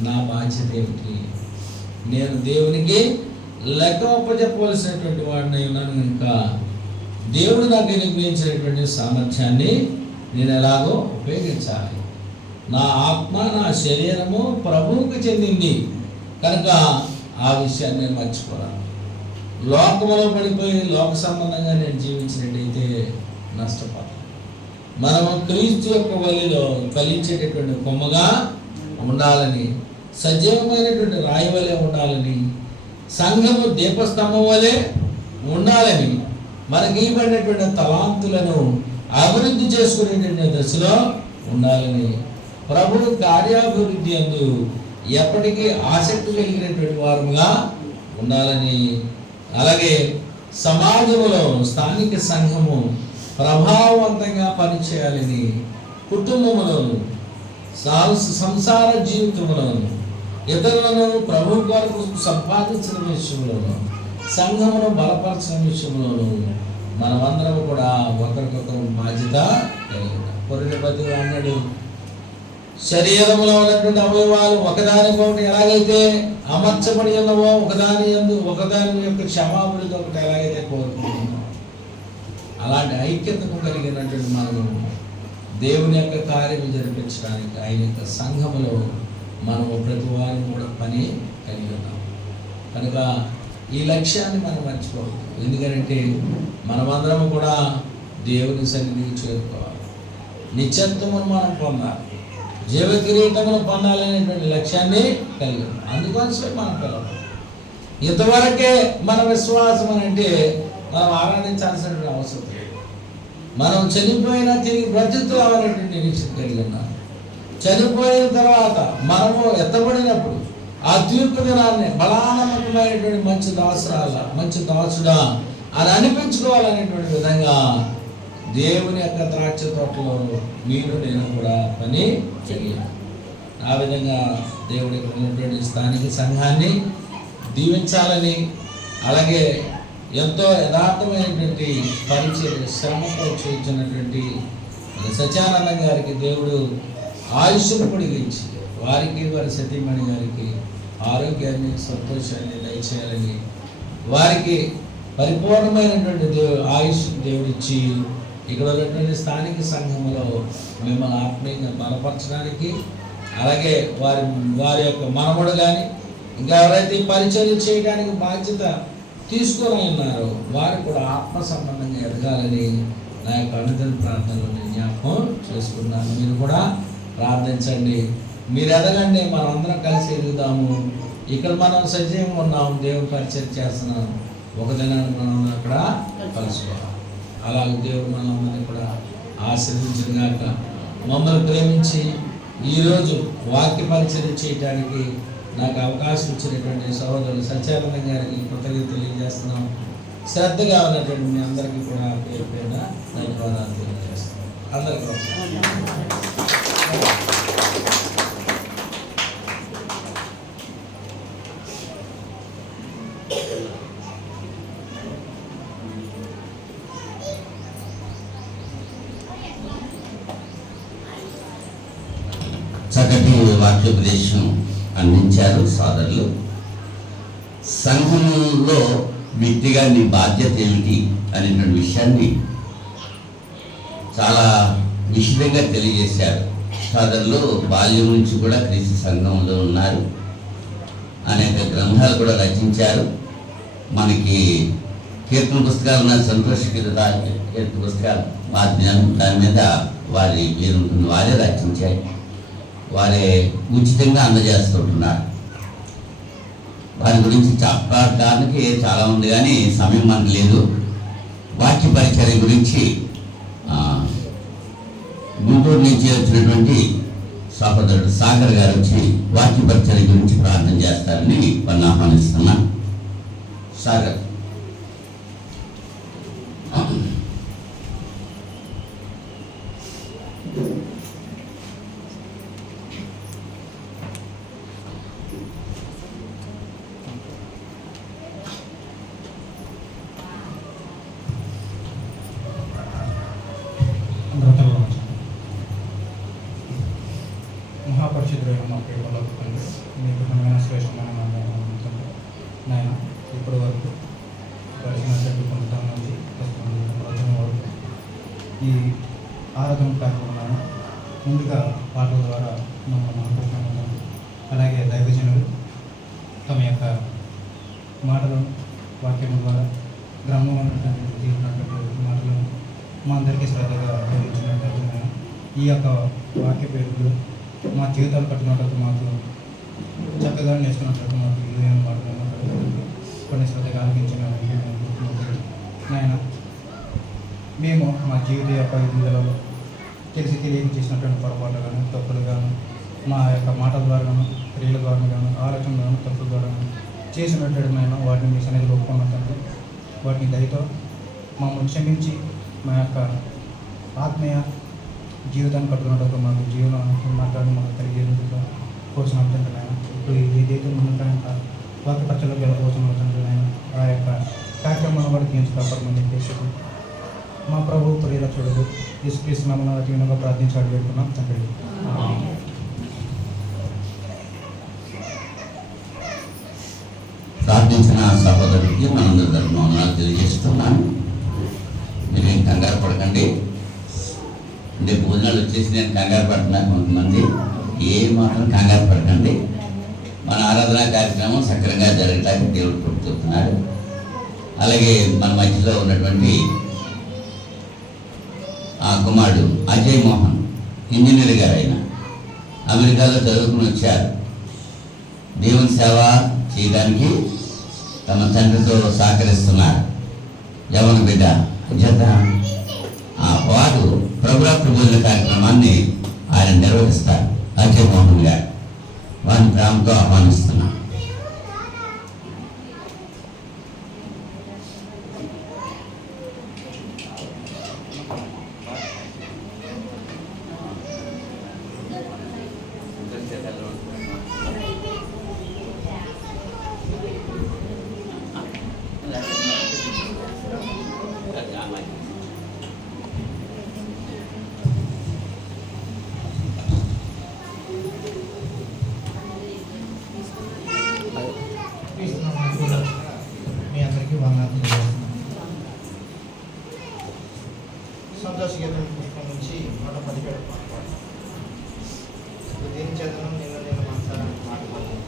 నా బాధ్యత ఏమిటి? నేను దేవునికి లెక్క ఒప్పచెప్పవలసినటువంటి వాడిని ఉన్నాను కనుక దేవుడు నాకు అనుగ్రహించినటువంటి సామర్థ్యాన్ని నేను ఎలాగో ఉపయోగించాలి. నా ఆత్మ, నా శరీరము ప్రభువుకు చెందింది కనుక ఆ విషయాన్ని నేను మర్చిపోరాను. లోకములో పడిపోయి లోక సంబంధంగా నేను జీవించినట్టయితే నష్టపోతాను. మనము క్రీస్తు యొక్క వలిలో ఫలించేటటువంటి కొమ్మగా ఉండాలని, సజీవమైనటువంటి రాయి వలె ఉండాలని, సంఘము దీపస్తంభం వలె ఉండాలని, మనకి ఇవ్వబడినటువంటి తలాంతులను అభివృద్ధి చేసుకునేటువంటి దశలో ఉండాలని, ప్రభువు కార్యాభివృద్ధి అందు ఎప్పటికీ ఆసక్తి కలిగినటువంటి వారుగా ఉండాలని, అలాగే సమాజంలో స్థానిక సంఘము ప్రభావవంతంగా పనిచేయాలని, కుటుంబంలోను సంసార జీవితంలోను ఇతరులను ప్రభు కొరకు సంపాదించిన విషయంలోను సంఘమును బలపరచిన విషయంలోను మనమందరం కూడా ఒకరికొకరు బాధ్యత కలిగిన. కొరింథీ అన్నాడు, శరీరంలో ఉన్నటువంటి అవయవాలు ఒకదానికొకటి ఎలాగైతే అమర్చబడి ఉన్నవో ఒకదాని యొక్క క్షమాభివృద్ధి ఒకటి ఎలాగైతే కోరుకుంటున్నాం, అలాంటి ఐక్యతను కలిగినటువంటి మనము దేవుని యొక్క కార్యం జరిపించడానికి ఆయన యొక్క సంఘములో మనము ప్రతి వారం కూడా పని కలిగి ఉన్నాం. కనుక ఈ లక్ష్యాన్ని మనం మర్చిపోవద్దు. ఎందుకంటే మనమందరం కూడా దేవుని సన్నిధికి చేరుకోవాలి. నిత్యత్వమును మనం పొందాలి, జీవ కిరీటమును పొందాలనేటువంటి లక్ష్యాన్ని కలిగి ఉన్నాం. అందుకోసమే మనం పిల్లలు. ఇంతవరకే మన విశ్వాసం అని అంటే మనం ఆరాధించాల్సినటువంటి అవసరం లేదు. మనం చనిపోయినా తిరిగి బ్రతుకుతామనేటువంటి నిరీక్షణ కలిగి ఉన్నాం. చనిపోయిన తర్వాత మనము ఎత్తబడినప్పుడు ఆ తీర్పు దినాన్ని బలానమ్మకమైనటువంటి మంచి దాసురాల, మంచి దాసుడా అని అనిపించుకోవాలనేటువంటి విధంగా దేవుని యొక్క ద్రాక్ష తోటలో మీరు నేను కూడా పని చేయాలి. ఆ విధంగా దేవుడి ఉన్నటువంటి స్థానిక సంఘాన్ని దీవించాలని, అలాగే ఎంతో యథార్థమైనటువంటి పరిచయం శ్రమతో చూపించినటువంటి సత్యానందం గారికి దేవుడు ఆయుష్ను పొడిగించి వారికి వారి సతీమణి గారికి ఆరోగ్యాన్ని సంతోషాన్ని దయచేయాలని, వారికి పరిపూర్ణమైనటువంటి ఆయుష్ దేవుడిచ్చి ఇక్కడ ఉన్నటువంటి స్థానిక సంఘంలో మిమ్మల్ని ఆత్మీయంగా బలపరచడానికి, అలాగే వారి యొక్క మనవడు కానీ ఇంకా ఎవరైతే పరిచయం చేయడానికి బాధ్యత తీసుకొని ఉన్నారో వారు కూడా ఆత్మ సంబంధంగా ఎదగాలని నా యొక్క అనుదిన ప్రార్థనలో నేను జ్ఞాపకం చేసుకున్నాను. మీరు కూడా ప్రార్థించండి, మీరు ఎదగండి, మనం అందరం కలిసి ఎదుగుదాము. ఇక్కడ మనం సజీవంగా ఉన్నాం, దేవుని పరిచయం చేస్తున్నాం, ఒక దినాన్ని మనం అక్కడ కలుసుకోవాలి. అలాగే దేవుడు మనందరినీ కూడా ఆశీర్వదించినగాక. మమ్మల్ని ప్రేమించి ఈరోజు వాక్య పరిచయం చేయడానికి నాకు అవకాశం ఇచ్చినటువంటి సహోదరులు సత్యానంద గారికి కృతజ్ఞతలు తెలియజేస్తున్నాం. శ్రద్ధగా ఉన్నటువంటి మీ అందరికీ కూడా పేరు పేరున ధన్యవాదాలు తెలియజేస్తున్నాం. అందరికీ చక్కటి వాక్యోపదేశం అందించారు సోదరులు. సంఘంలో వ్యక్తిగా నీ బాధ్యత ఏమిటి అనేటువంటి విషయాన్ని చాలా విశదంగా తెలియజేశారు సోదరులు. బాల్యం నుంచి కూడా క్రీస్తు సంఘంలో ఉన్నారు, అనేక గ్రంథాలు కూడా రచించారు. మనకి కీర్తన పుస్తకాలు ఉన్న సంతోష కీర్తన పుస్తకాలు దాని మీద వారి పేరుంటుంది, వారే రచించారు, వారే ఉచితంగా అందజేస్తుంటున్నారు. వారి గురించి చెప్పడానికి చాలా ఉంది కానీ సమయం మనకు లేదు. వాక్య పరిచర్య గురించి గుంటూరు నుంచి వచ్చినటువంటి సహోదరుడు సాగర్ గారు వచ్చి వాక్య పరిచర్య గురించి ప్రార్థన చేస్తారని వారిని ఆహ్వానిస్తున్నా. సాగర్. మహాపరిశుద్ధుడైన మా ప్రియపరలోక తండ్రి, మీ ఘనమైన శ్రేష్టమైన నాయన, ఇప్పటి వరకు పరిశీలన పొందడం నుంచి ప్రస్తుతం వరకు ఈ ఆరాధన కార్యక్రమం ముందుగా పాటల ద్వారా మమ్మల్ని ఆకర్షణ, అలాగే దైవజనులు తమ యొక్క మాటలను వాక్యం ద్వారా గ్రామమైనటువంటి మాటలను మా అందరికీ శ్రద్ధగా గ్రహించినట్టు ఈ యొక్క వాక్య పేరులు మా జీవితాలు కట్టినట్టు మాకు చక్కగా నేర్చుకున్నట్టు మాకు ఇదేం మాట్లాడినట్టు కొన్ని శ్రద్ధగా ఆలోచించిన నాయన, మేము మా జీవిత యొక్క ఎదుగుదలలో తెలిసి తెలియక చేసినటువంటి పొరపాట్లు కానీ తప్పులు కానీ మా యొక్క మాటల ద్వారా కానీ క్రియల ద్వారా కానీ ఆలోచన కానీ తప్పుల ద్వారా కానీ చేసినట్టు నాయన వాటిని మీ సన్నిధిలో ఒప్పుకున్నట్టు వాటిని దయతో మమ్మల్ని క్షమించి మా యొక్క ఆత్మీయ జీవితాన్ని కట్టుకున్నట్టు మాకు జీవనం మాట్లాడి మాకు తెలియజేయడం కోసం అంటున్నాను. ఇప్పుడు ఏదైతే ముందుగా వాక్య పచ్చలో గెలవకోసం అవుతుంటున్నాను ఆ యొక్క కార్యక్రమాన్ని కూడా తీర్చుకోపడమని చెప్పేసి మా ప్రభు ప్రియరక్షకుడు యేసుక్రీస్తునామమున అతివినంగా ప్రార్థించాడు పెట్టుకున్నాం తండ్రి. ప్రార్థించిన సహోదరుడికి మనందరి తరఫున తెలియజేస్తున్నాను. మీరేం కంగారు పడకండి. అంటే భోజనాలు వచ్చేసి నేను కంగారు పడుతున్నాను. కొంతమంది ఏ మాత్రం కంగారు పడకండి. మన ఆరాధనా కార్యక్రమం సక్రమంగా జరగడానికి దేవుడు కొడుతున్నాడు. అలాగే మన మధ్యలో ఉన్నటువంటి ఆ కుమారుడు అజయ్ మోహన్ ఇంజనీర్ గారు ఆయన అమెరికాలో చదువుకుని వచ్చారు. దేవుని సేవ చేయడానికి తమ తండ్రితో సహకరిస్తున్నారు. యవన బిడ్డ జత వారు ప్రభురాత్రి భోజన కార్యక్రమాన్ని ఆయన నిర్వహిస్తారు. అజయ్ మోహన్ గారు వారిని ప్రేమతో ఆహ్వానిస్తున్నారు. మీ అందరికీ వందనాలు తెలియజేస్తున్నాను. సంతోష గీతం పుష్పం నుంచి 117 పాట పాడుతాను. దీని చేతనం నేను మనసారా పాట పాడుతాను.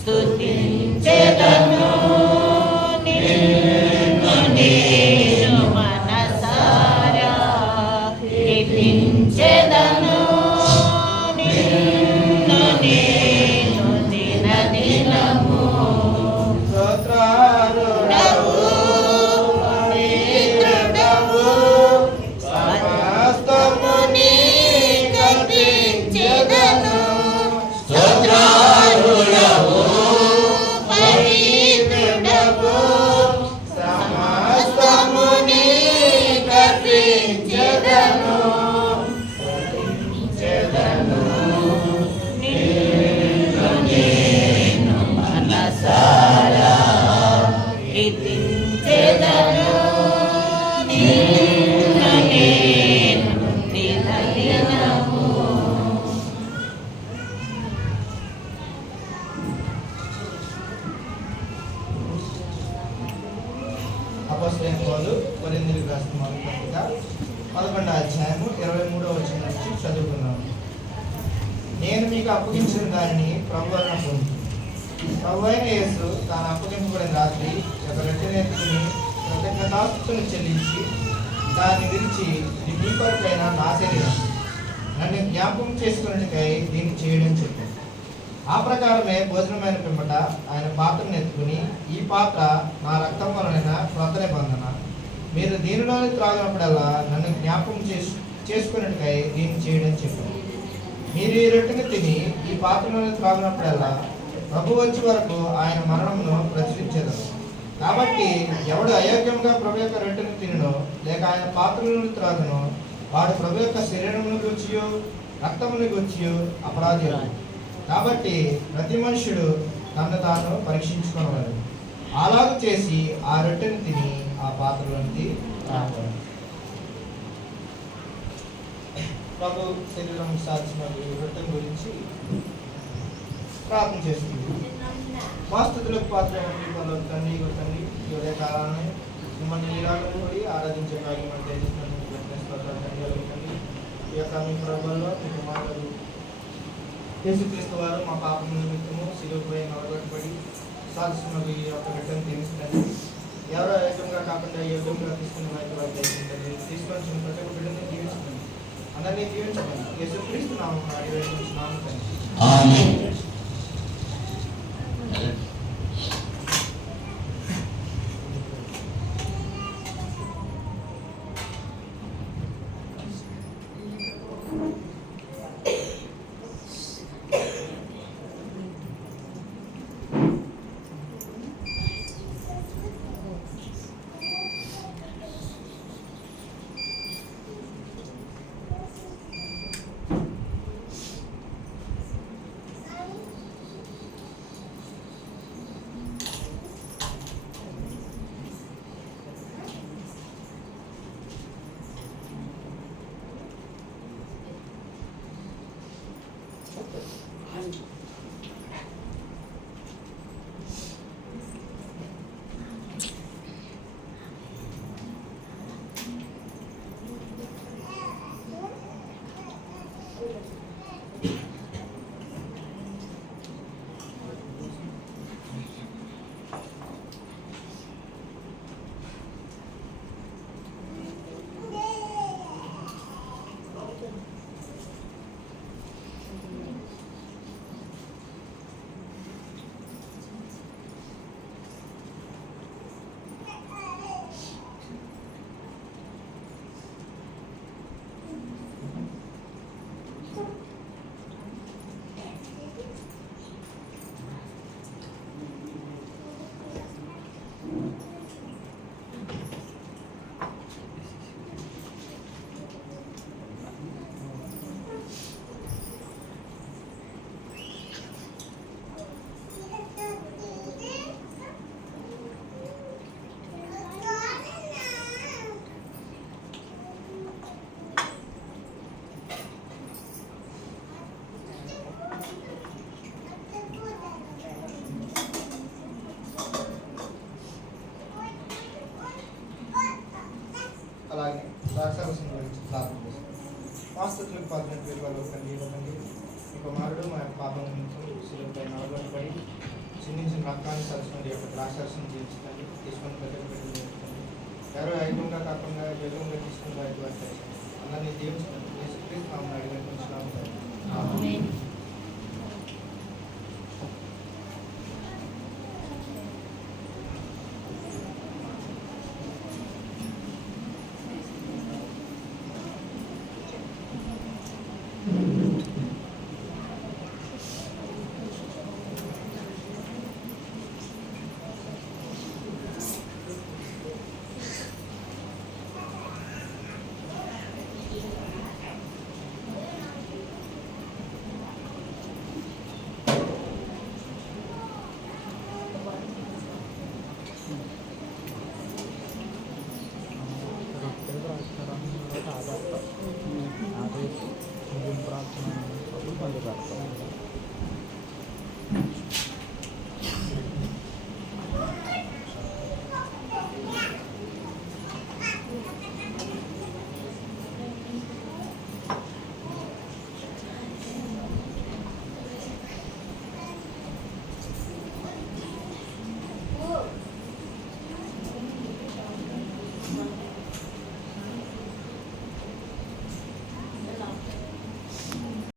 స్తుతించెదను నిన్ను అపోస్తలుడైన పౌలు కొరింథీయులకు రాసిన మొదటి పత్రిక 11వ అధ్యాయము 23వ వచనం నుంచి చదువుకున్నాము. నేను మీకు అప్పగించిన దానిని ప్రభు వలన పొంది ప్రభు అయిన యేసు తాను అప్పగింపబడిన రాత్రి ఒక రొట్టెను ఎత్తుకుని కృతజ్ఞతాస్తుతులు చెల్లించి దాన్ని విరిచి ఇది మీ కొరకైన నా శరీరం, నన్ను జ్ఞాపకం చేసుకున్నట్టుకై దీన్ని చేయడం చెప్పాను. ఆ ప్రకారమే భోజనమైన పిమ్మట ఆయన పాత్రను ఎత్తుకుని, ఈ పాత్ర నా రక్తం వలన క్రొత్త నిబంధన, మీరు దీనిలోని త్రాగినప్పుడల్లా నన్ను జ్ఞాపకం చేసుకున్నట్టుకై దీన్ని చేయడం చెప్పాను. మీరు ఈ రొట్టెను తిని ఈ పాత్రలోని త్రాగినప్పుడల్లా ప్రభు వచ్చే వరకు ఆయన మరణమును ప్రచురించేదారు. కాబట్టి ఎవడు అయోగ్యంగా ప్రభు యొక్క రొట్టెను తినో లేక ఆయన పాత్రలను త్రాగునో వాడు ప్రభు యొక్క శరీరమును గుచ్చియో రక్తమును గుచ్చియో అపరాధి. కాబట్టి ప్రతి మనుషుడు తను తాను పరీక్షించుకోవాలి. అలాగూ చేసి ఆ రొట్టెను తిని ఆ పాత్రలోనికి త్రాగాలి. ప్రభు శరీరం సాధించిన రొట్టెను గురించి ప్రార్థన చేస్తుంది. మా స్థుతులకు పాత్ర తండ్రి తండ్రి ఈ ఉదయ కాలాన్ని మిమ్మల్ని ఈరాగం కూడా ఆరాధించే కార్యం తండ్రి. ఈ యొక్క మీ ప్రభుత్వంలో మీ కుమారుడు యేసుక్రీస్తు వారు మా పాపం నిమిత్తము శిలువపై నలగొట్టబడి సాధిస్తున్న ఈ యొక్క రొట్టెను తినిస్తుంది. ఎవరో యోగ్యంగా కాకుండా యోగ్యంగా తీసుకున్న వారికి తీసుకొని ప్రతి ఒక్క బిడ్డని జీవించండి, అందరినీ జీవించండి. యేసుక్రీస్తు నామమున అడిగివేడుకుంటున్నాము తండ్రి. అలాగే రాక్షసుని గురించి ప్రార్థన చేస్తాం. వాస్తులకు పాత్రలు ఇవ్వకండి. మీ కుమారుడు మా యొక్క పాపం నిమిత్తం శిలువపై నలగొట్టబడి చిందించిన రక్తాన్ని సరస్సుని యొక్క రాక్షసుని జీవించండి, తీసుకొని పెట్టండి. ఎవరో ఐక్యంగా కాకుండా యోగంగా తీసుకుని వారికి అందరినీ జీవించండి. యేసుక్రీస్తు నామమున అడిగి వేడుకుంటున్నాము.